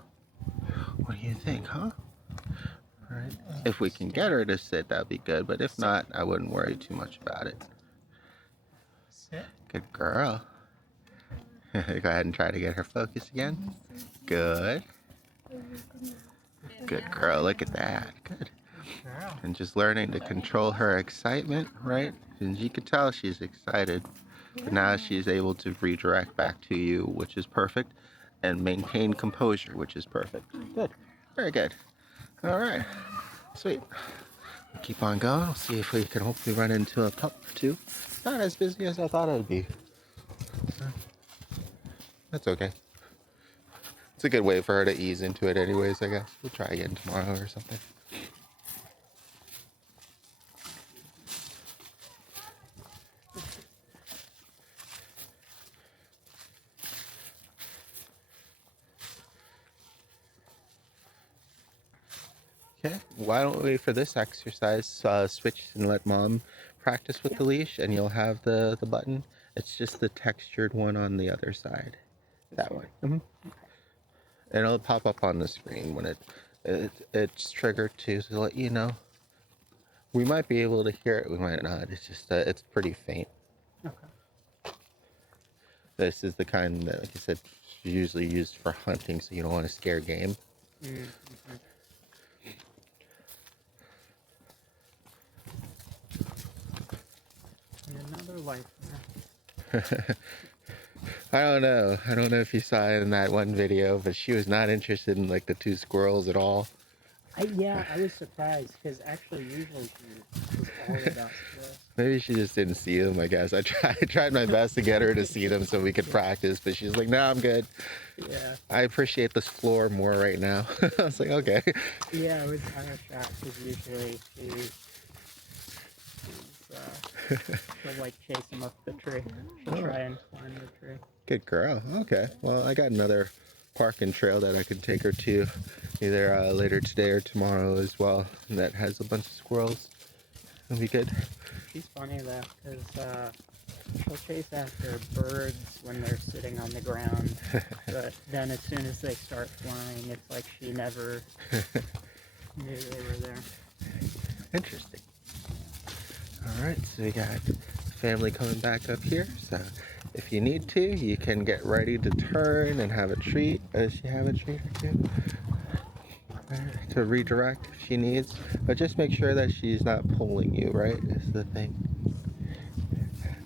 What do you think, huh? Right. If we can get her to sit, that'd be good. But if not, I wouldn't worry too much about it. Sit. Good girl. Go ahead and try to get her focus again. Good. Good girl. Look at that. Good. Girl. And just learning to control her excitement, right? And you can tell she's excited. But now she's able to redirect back to you, which is perfect. And maintain composure, which is perfect. Good. Very good. All right. Sweet. Keep on going. We'll see if we can hopefully run into a pup or two. Not as busy as I thought it would be. That's okay. It's a good way for her to ease into it anyways, I guess. We'll try again tomorrow or something. Okay, why don't we, for this exercise, switch and let mom practice with the leash, and you'll have the button. It's just the textured one on the other side. That one. And it'll pop up on the screen when it's triggered too, so to let you know. We might be able to hear it, we might not. It's just it's pretty faint. Okay. This is the kind that, like I said, is usually used for hunting, so you don't want to scare game. Mm-hmm. Another life. I don't know. I don't know if you saw it in that one video, but she was not interested in like the two squirrels at all. Yeah, I was surprised because actually usually she is all about this. Maybe she just didn't see them, I guess. I tried my best to get her to see them so we could practice, but she's like, no, I'm good. Yeah. I appreciate this floor more right now. I was like, okay. Yeah, I was kind of shocked because usually she'll like chase him up the tree. She'll try and climb the tree. Good girl. Okay. Well, I got another park and trail that I could take her to either later today or tomorrow as well. And that has a bunch of squirrels. It'll be good. She's funny though, because she'll chase after birds when they're sitting on the ground. But then as soon as they start flying, it's like she never knew they were there. Interesting. Alright, so we got family coming back up here. So if you need to, you can get ready to turn and have a treat. Does she have a treat or two? To redirect if she needs. But just make sure that she's not pulling you, right? Is the thing.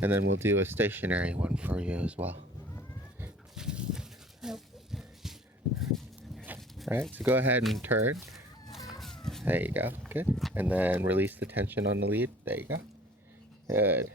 And then we'll do a stationary one for you as well. Nope. Alright, so go ahead and turn. There you go. Good. And then release the tension on the lead. There you go. Good.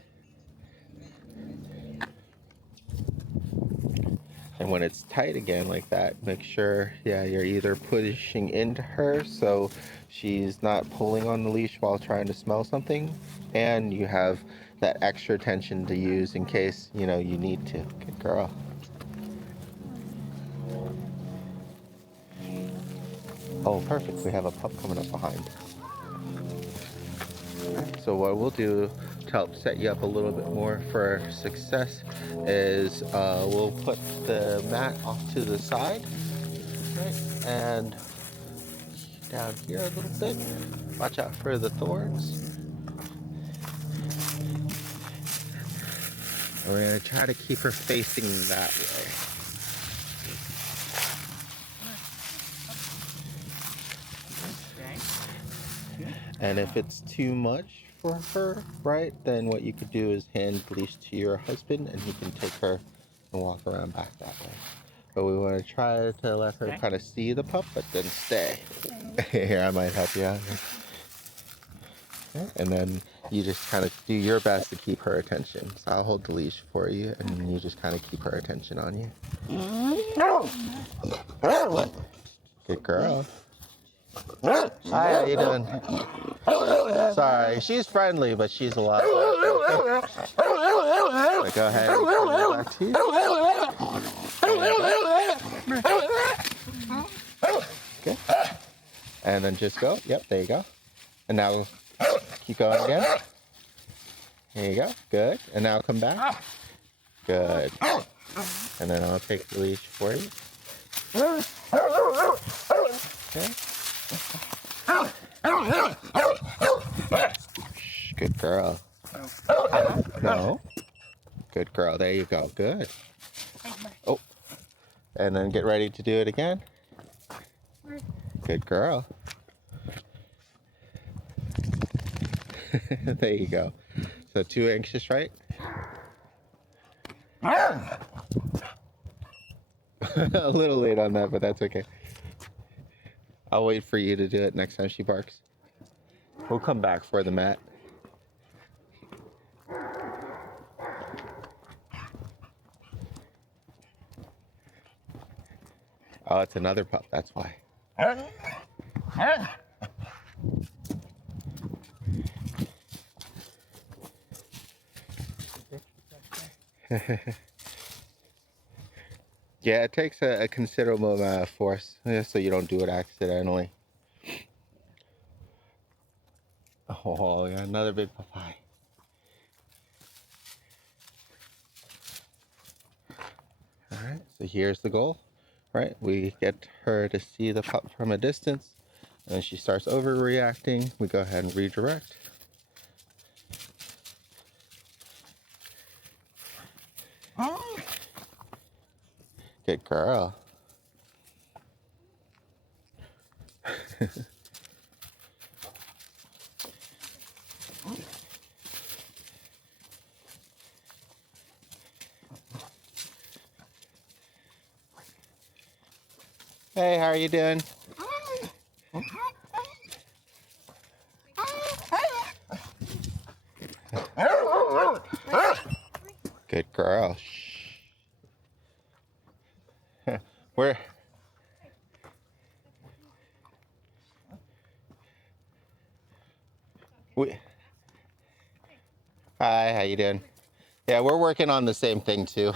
And when it's tight again like that, make sure, yeah, you're either pushing into her so she's not pulling on the leash while trying to smell something, and you have that extra tension to use in case, you know, you need to. Good girl. Oh, perfect. We have a pup coming up behind. So what we'll do to help set you up a little bit more for success is we'll put the mat off to the side, right? And down here a little bit. Watch out for the thorns. And we're going to try to keep her facing that way. And if it's too much for her, right, then what you could do is hand the leash to your husband and he can take her and walk around back that way. But we want to try to let her kind of see the pup, but then stay. Here, I might help you out. Okay. And then you just kind of do your best to keep her attention. So I'll hold the leash for you and you just kind of keep her attention on you. Good girl. Hi, how you doing? Sorry, she's friendly, but she's a lot. So go ahead and turn it back to you. Okay. And then just go. Yep, there you go. And now keep going again. There you go. Good. And now come back. Good. And then I'll take the leash for you. Okay. Good girl. No. Good girl. There you go. Good. Oh. And then get ready to do it again. Good girl. There you go. So too anxious, right? A little late on that, but that's okay. I'll wait for you to do it next time she barks. We'll come back for the mat. Oh, it's another pup, that's why. Yeah, it takes a considerable amount of force, so you don't do it accidentally. Oh, yeah, another big papaya. Alright, so here's the goal, right? We get her to see the pup from a distance, and she starts overreacting. We go ahead and redirect. Good girl. Hey, how are you doing? Good girl. Shh. Where? Hi, how you doing? Yeah, we're working on the same thing too.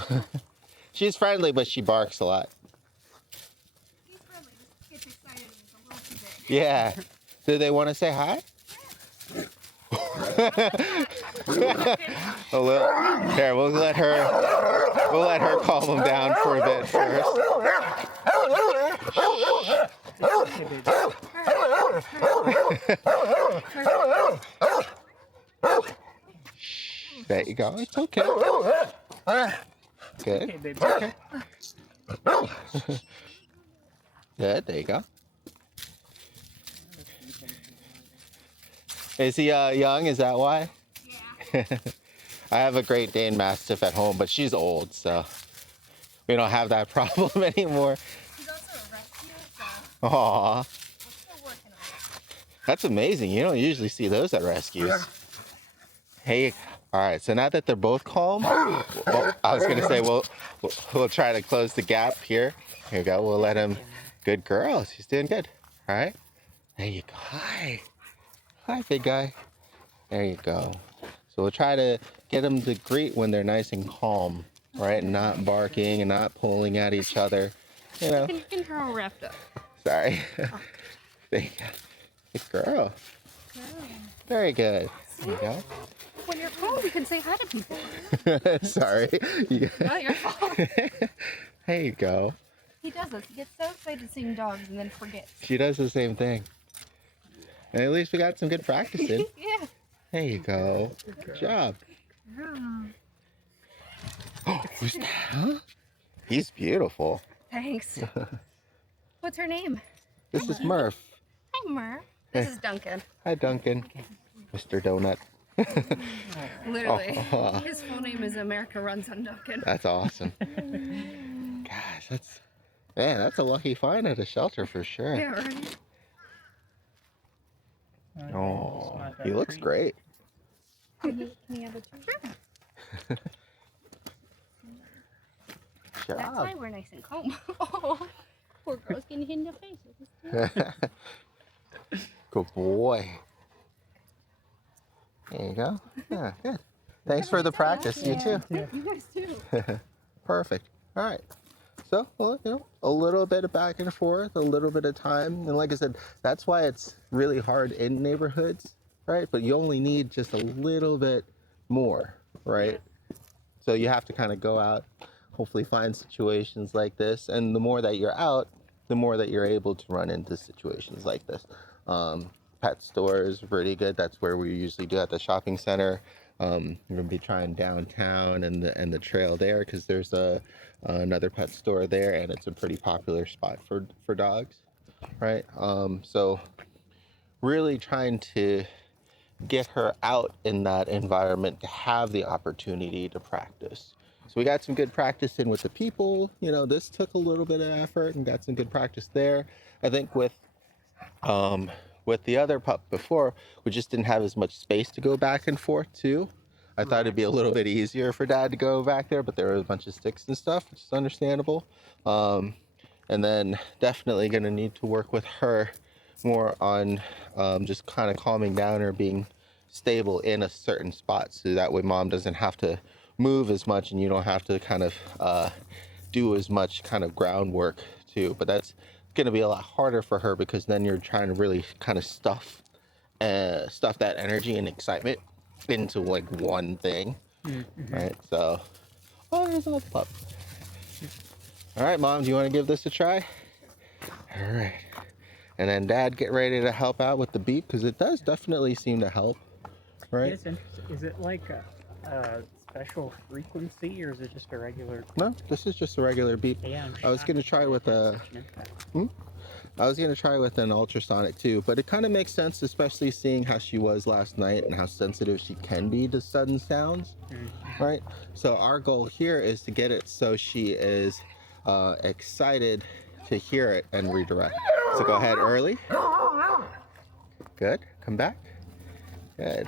She's friendly, but she barks a lot. He's friendly, just gets excited and he's a little too big. Yeah. Do they want to say hi? A little. Here, we'll let her calm them down for a bit first. There you go. It's okay. Good. Okay, baby. Okay. Good. There you go. Is he young? Is that why? Yeah. I have a Great Dane Mastiff at home, but she's old, so we don't have that problem anymore. He's also a rescue, so Aww. we're still working on it. That's amazing. You don't usually see those at rescues. Hey, All right, so now that they're both calm, well, I was gonna say we'll try to close the gap here. Here we go. We'll let him. Good girl. She's doing good. All right. There you go. Hi. Hi, big guy. There you go. So we'll try to get them to greet when they're nice and calm, right? And not barking and not pulling at each other. You know. And her all wrapped up. Sorry. There you go. Good girl. Very good. There you go. When you're calm, you can say hi to people. Sorry. Not your fault. There you go. He does this. He gets so excited seeing dogs and then forgets. She does the same thing. And at least we got some good practice in. Yeah. There you go. Good job. Oh, who's that? Huh? He's beautiful. Thanks. What's her name? This is Murph. Hi, Murph. This is Duncan. Hi, Duncan. Mr. Donut. Literally. Oh. His full name is America Runs on Duncan. That's awesome. Gosh, that's a lucky find at a shelter for sure. Yeah, right? Oh, he looks great. Can you have a treat? Sure. Good That's why job. we're nice and calm. Oh, poor girl's getting hit in the face. Good boy. There you go. Yeah, good. Thanks for the practice. You too. You guys too. Perfect. All right. So, well, a little bit of back and forth, a little bit of time. And like I said, that's why it's really hard in neighborhoods, right? But you only need just a little bit more, right? So you have to kind of go out, hopefully find situations like this. And the more that you're out, the more that you're able to run into situations like this. Pet stores are pretty good. That's where we usually do at the shopping center. We're gonna be trying downtown and the trail there because there's another pet store there, and it's a pretty popular spot for dogs, right? So really trying to get her out in that environment to have the opportunity to practice. So we got some good practice in with the people. This took a little bit of effort and got some good practice there. I think with the other pup before, we just didn't have as much space to go back and forth too. I thought it'd be a little bit easier for Dad to go back there, but there were a bunch of sticks and stuff, which is understandable. And then definitely gonna need to work with her more on just kind of calming down or being stable in a certain spot, so that way Mom doesn't have to move as much and you don't have to kind of do as much kind of groundwork too. But that's going to be a lot harder for her because then you're trying to really kind of stuff that energy and excitement into like one thing, right? So, oh, there's another pup. All right, Mom, do you want to give this a try? All right. And then Dad, get ready to help out with the beep because it does definitely seem to help, right? It's interesting. Is it like a special frequency or is it just a regular? No, this is just a regular beep. Yeah, I was gonna try with an ultrasonic too, but it kind of makes sense, especially seeing how she was last night and how sensitive she can be to sudden sounds, right? So our goal here is to get it so she is excited to hear it and redirect. So go ahead early. Good. Come back. Good.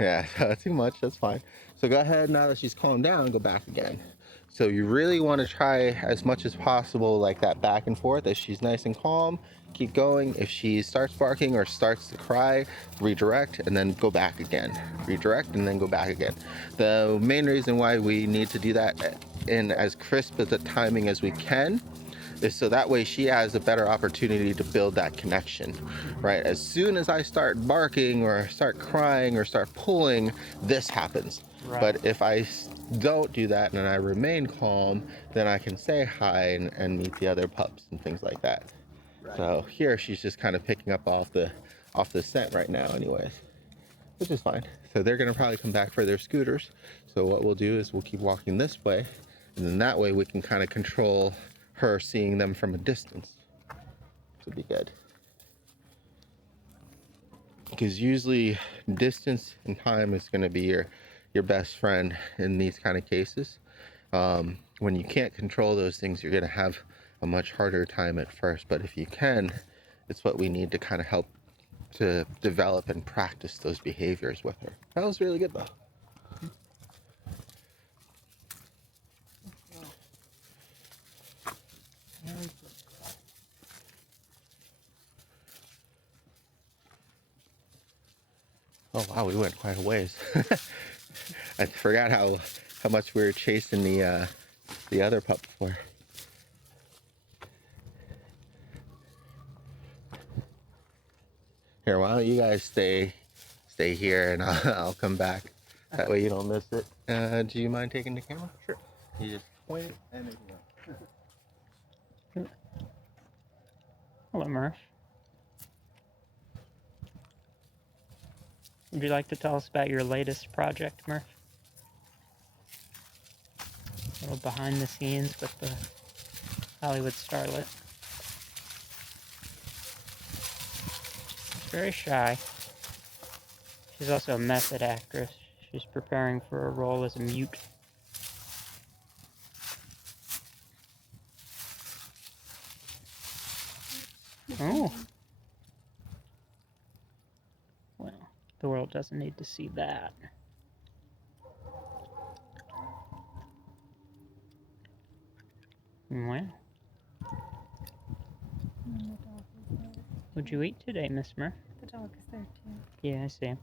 Yeah, too much. That's fine. So go ahead, now that she's calmed down, go back again. So you really want to try as much as possible like that back and forth. As she's nice and calm, keep going. If she starts barking or starts to cry, redirect and then go back again. Redirect and then go back again. The main reason why we need to do that in as crisp as the timing as we can is so that way she has a better opportunity to build that connection, right? As soon as I start barking or start crying or start pulling, this happens. Right. But if I don't do that and I remain calm, then I can say hi and meet the other pups and things like that. Right. So here she's just kind of picking up off the scent right now anyways, which is fine. So they're gonna probably come back for their scooters. So what we'll do is we'll keep walking this way, and then that way we can kind of control her seeing them from a distance. This would be good. Because usually distance and time is going to be your best friend in these kind of cases. When you can't control those things, you're going to have a much harder time at first. But if you can, it's what we need to kind of help to develop and practice those behaviors with her. That was really good though. Wow, we went quite a ways. I forgot how much we were chasing the other pup for. Here, why don't you guys stay here, and I'll come back. That way you don't miss it. Do you mind taking the camera? Sure. You just point it and it can go. Hello, Murph. Would you like to tell us about your latest project, Murph? A little behind the scenes with the Hollywood starlet. She's very shy. She's also a method actress. She's preparing for a role as a mute. Oh. Well, the world doesn't need to see that. Well, And the dog is there. what'd you eat today, Miss Murph? The dog is there too. Yeah, I see. Okay.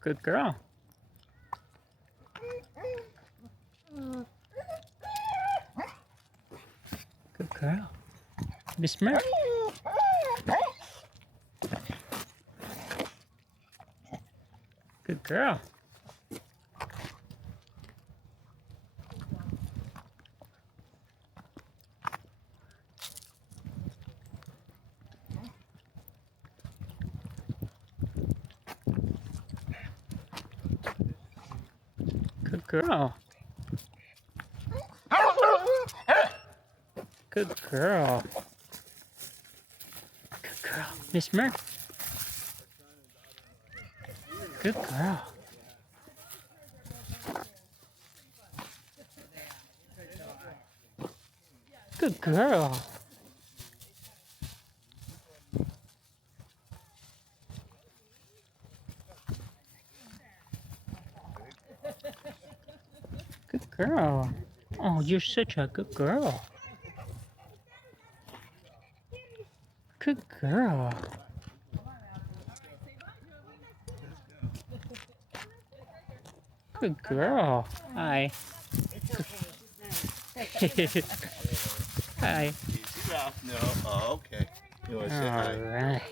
Good girl. Good girl. Miss Murph. Good girl. Good girl. Good girl. Good girl. Miss Murph. Good girl. Good girl. Good girl. Oh, you're such a good girl. Good girl. Good girl. Hi. Hi. Easy, Ralph. No. Oh, okay. You want to say hi? All right.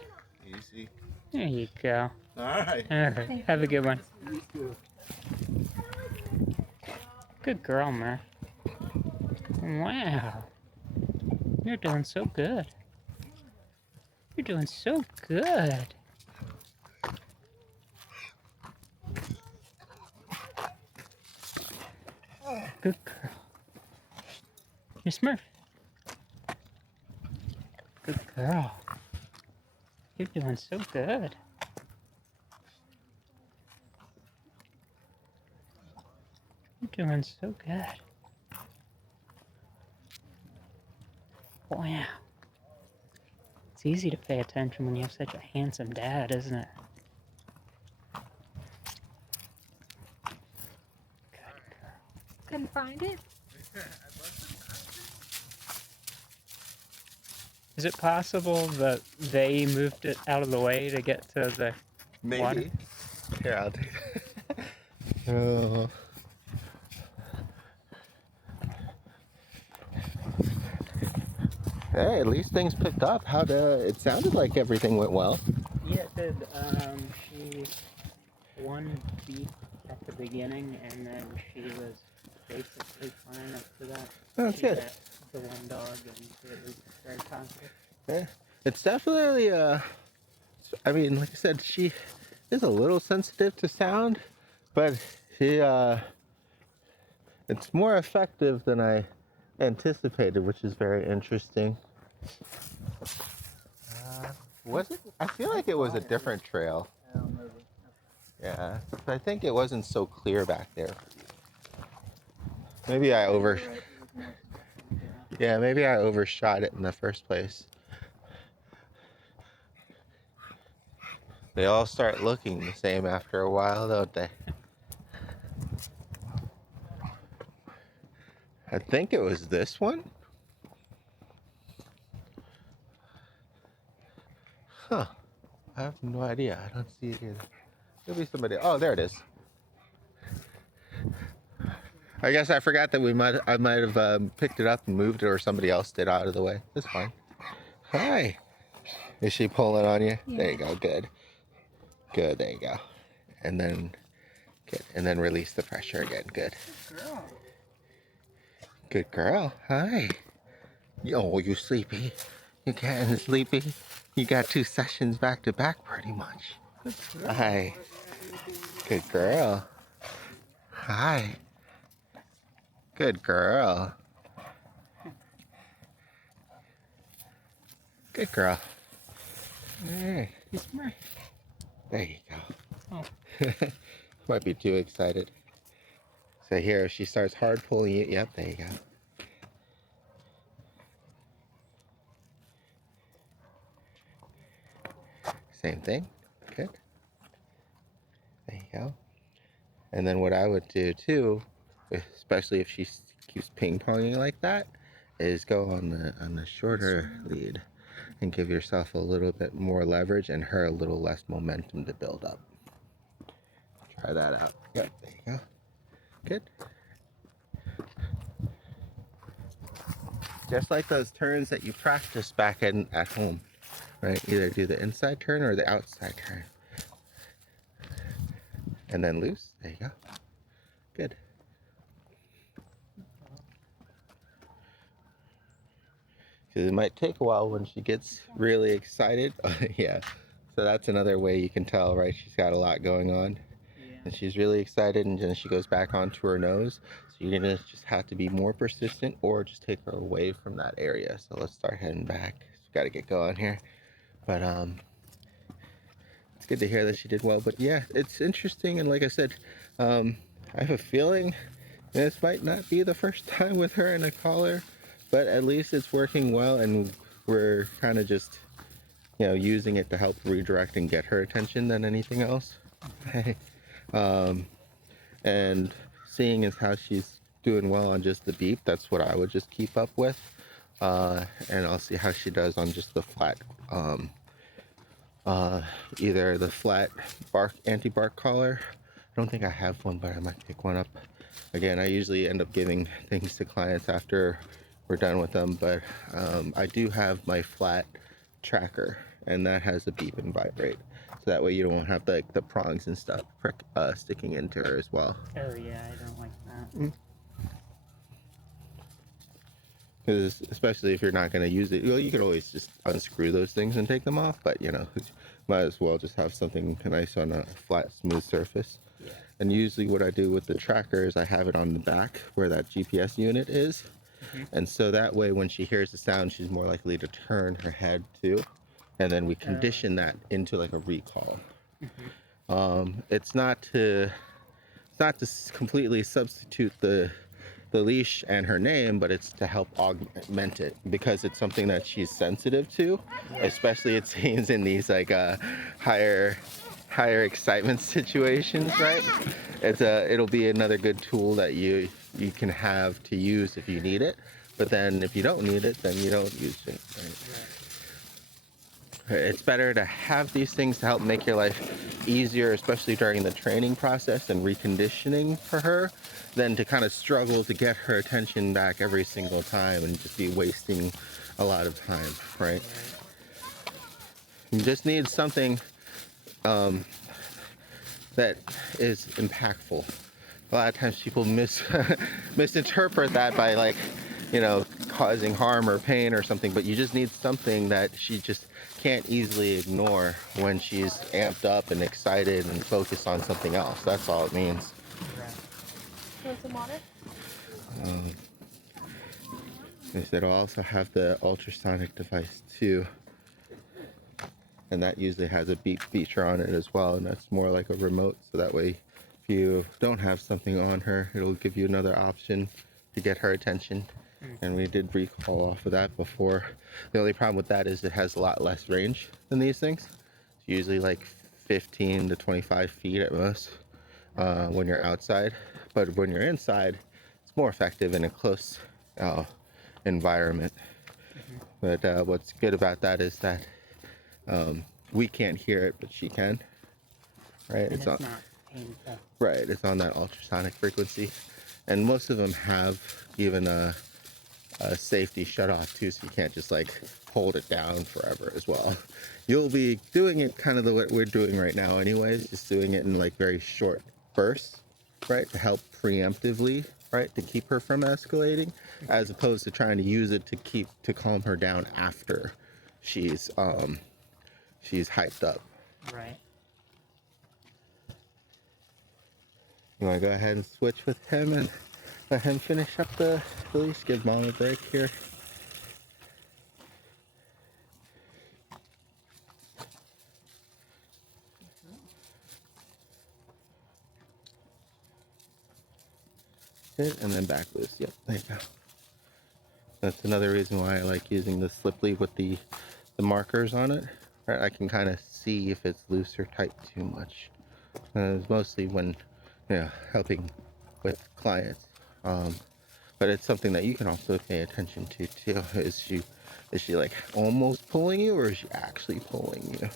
Easy. There you go. All right. All right. Have a good one. Good girl, Murph. Wow. You're doing so good. You're doing so good. Good girl. Miss Murph. Good girl. You're doing so good. You're doing so good. Wow. It's easy to pay attention when you have such a handsome dad, isn't it? Good girl. Couldn't find it? Is it possible that they moved it out of the way to get to the Maybe. water? Here, I'll do it. Oh. Hey, at least things picked up. It sounded like everything went well. Yeah, it did. She one beat at the beginning, and then she was basically fine up to that. That's She good. got the one dog, and it was very positive. Yeah. It's definitely, I mean, like I said, she is a little sensitive to sound, but it's more effective than I anticipated, which is very interesting. Was it? I feel like it was a different trail. Yeah, but I think it wasn't so clear back there. Maybe I maybe I overshot it in the first place. They all start looking the same after a while, don't they? I think it was this one. Huh. I have no idea. I don't see it either. Maybe somebody. Oh, there it is. I guess I forgot that I might have picked it up and moved it, or somebody else did out of the way. That's fine. Hi. Is she pulling on you? Yeah. There you go. Good. Good. There you go. And then, good. And then release the pressure again. Good. Good girl. Hi. Oh, you sleepy? You getting sleepy? You got 2 sessions back to back, pretty much. Hi. Good girl. Hi. Good girl. Good girl. Hey. It's Murph. There you go. Oh. Might be too excited. So here, if she starts hard pulling you, yep, there you go. Same thing. Good. There you go. And then what I would do too, especially if she keeps ping-ponging like that, is go on the shorter lead and give yourself a little bit more leverage and her a little less momentum to build up. Try that out. Yep, there you go. Good. Just like those turns that you practice back at home, right? Either do the inside turn or the outside turn. And then loose. There you go. Good. Because it might take a while when she gets really excited. Yeah. So that's another way you can tell, right? She's got a lot going on. Yeah. And she's really excited, and then she goes back onto her nose. So you're gonna just have to be more persistent or just take her away from that area. So let's start heading back. We've got to get going here. But it's good to hear that she did well. But yeah, it's interesting, and like I said, I have a feeling this might not be the first time with her in a collar, but at least it's working well, and we're kind of just, you know, using it to help redirect and get her attention than anything else. And seeing as how she's doing well on just the beep, that's what I would just keep up with. And I'll see how she does on just the flat, either the flat bark, anti-bark collar. I don't think I have one, but I might pick one up. Again, I usually end up giving things to clients after we're done with them, but I do have my flat tracker, and that has a beep and vibrate. So that way you don't have like the prongs and stuff sticking into her as well. Oh yeah, I don't like that. Because especially if you're not going to use it, well, you could always just unscrew those things and take them off, but you know, might as well just have something nice on a flat, smooth surface. Yeah. And usually what I do with the tracker is I have it on the back where that GPS unit is. And so that way when she hears the sound, she's more likely to turn her head too. And then we condition that into like a recall. It's not to completely substitute the leash and her name, but it's to help augment it, because it's something that she's sensitive to, especially it seems in these like higher excitement situations, right? It'll be another good tool that you can have to use if you need it, but then if you don't need it, then you don't use it, right? It's better to have these things to help make your life easier, especially during the training process and reconditioning for her, than to kind of struggle to get her attention back every single time and just be wasting a lot of time, right? You just need something that is impactful. A lot of times people misinterpret that by, like, you know, causing harm or pain or something, but you just need something that she just can't easily ignore when she's amped up and excited and focused on something else. That's all it means. Want some water? It'll also have the ultrasonic device too, and that usually has a beep feature on it as well, and that's more like a remote, so that way if you don't have something on her, it'll give you another option to get her attention. And we did recall off of that before. The only problem with that is it has a lot less range than these things. It's usually like 15 to 25 feet at most when you're outside. But when you're inside, it's more effective in a close environment. But what's good about that is that we can't hear it, but she can. Right? And it's not painful. Right, it's on that ultrasonic frequency. And most of them have even a safety shutoff too, so you can't just like hold it down forever as well. You'll be doing it kind of the way we're doing right now anyways, just doing it in like very short bursts, right, to help preemptively, right, to keep her from escalating, as opposed to trying to use it to calm her down after she's hyped up. Right. You want to go ahead and switch with him and let him finish up the leash? Give Mom a break here. Good, and then back loose. Yep, there you go. That's another reason why I like using the slip lead with the markers on it. Right, I can kind of see if it's loose or tight too much. It's mostly when, helping with clients. But it's something that you can also pay attention to too. Is she like almost pulling you, or is she actually pulling you?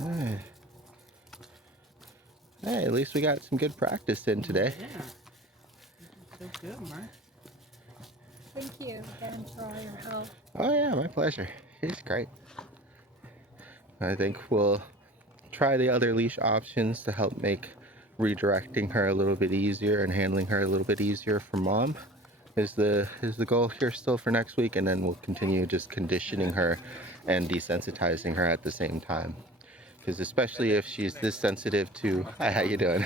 Hey. Hey, at least we got some good practice in today. Yeah. So good, Murph. Thank you again for all your help. Oh yeah, my pleasure. She's great. I think we'll try the other leash options to help make redirecting her a little bit easier and handling her a little bit easier for Mom. Is the goal here still for next week, and then we'll continue just conditioning her and desensitizing her at the same time. Because especially if she's this sensitive to, hi, how you doing?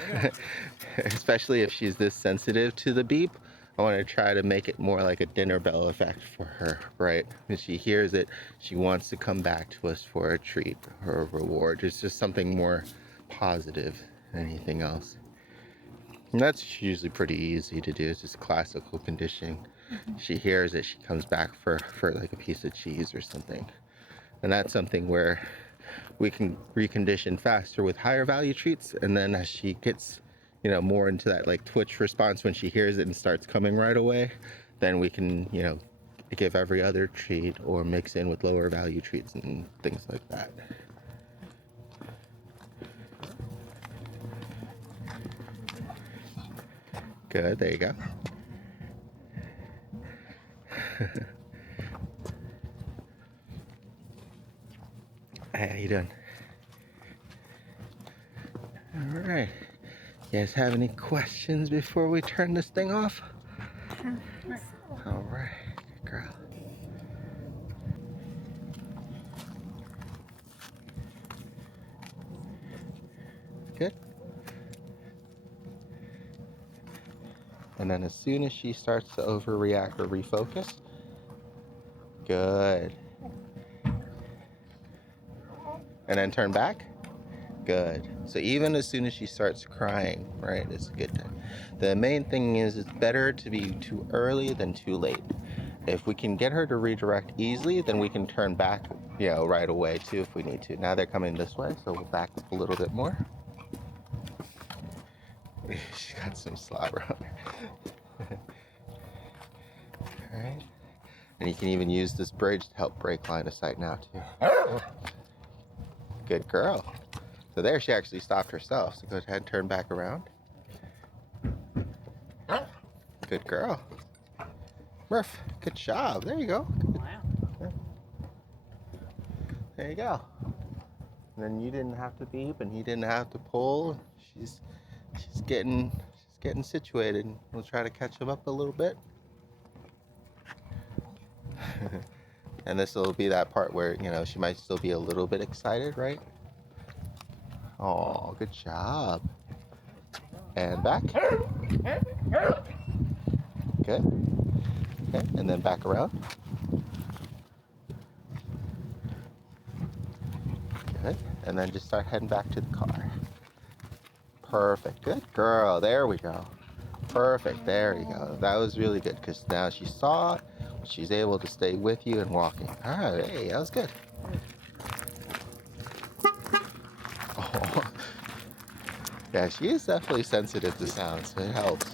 Especially if she's this sensitive to the beep, I want to try to make it more like a dinner bell effect for her, right? When she hears it, she wants to come back to us for a treat or a reward. It's just something more positive than anything else. And that's usually pretty easy to do. It's just classical conditioning. She hears it, she comes back for like a piece of cheese or something. And that's something where we can recondition faster with higher value treats, and then as she gets more into that like twitch response when she hears it and starts coming right away, then we can give every other treat or mix in with lower value treats and things like that. Good, there you go. Hey, how you doing? All right. You guys have any questions before we turn this thing off? All right, good girl. Good. And then as soon as she starts to overreact or refocus, good. And then turn back. Good. So even as soon as she starts crying, right, it's a good time. The main thing is it's better to be too early than too late. If we can get her to redirect easily, then we can turn back, right away too if we need to. Now they're coming this way, so we'll back up a little bit more. She's got some slobber on her. All right. And you can even use this bridge to help break line of sight now too. Good girl. So there she actually stopped herself. So go ahead and turn back around. Good girl. Murph, good job. There you go. Wow. There you go. And then you didn't have to beep and he didn't have to pull. She's getting situated. We'll try to catch him up a little bit. And this will be that part where, she might still be a little bit excited, right? Oh, good job. And back. Good. Okay, and then back around. Good. And then just start heading back to the car. Perfect. Good girl. There we go. Perfect. There you go. That was really good because now she saw she's able to stay with you and walking. Alright, hey, that was good. Oh. Yeah, she is definitely sensitive to sound, so it helps.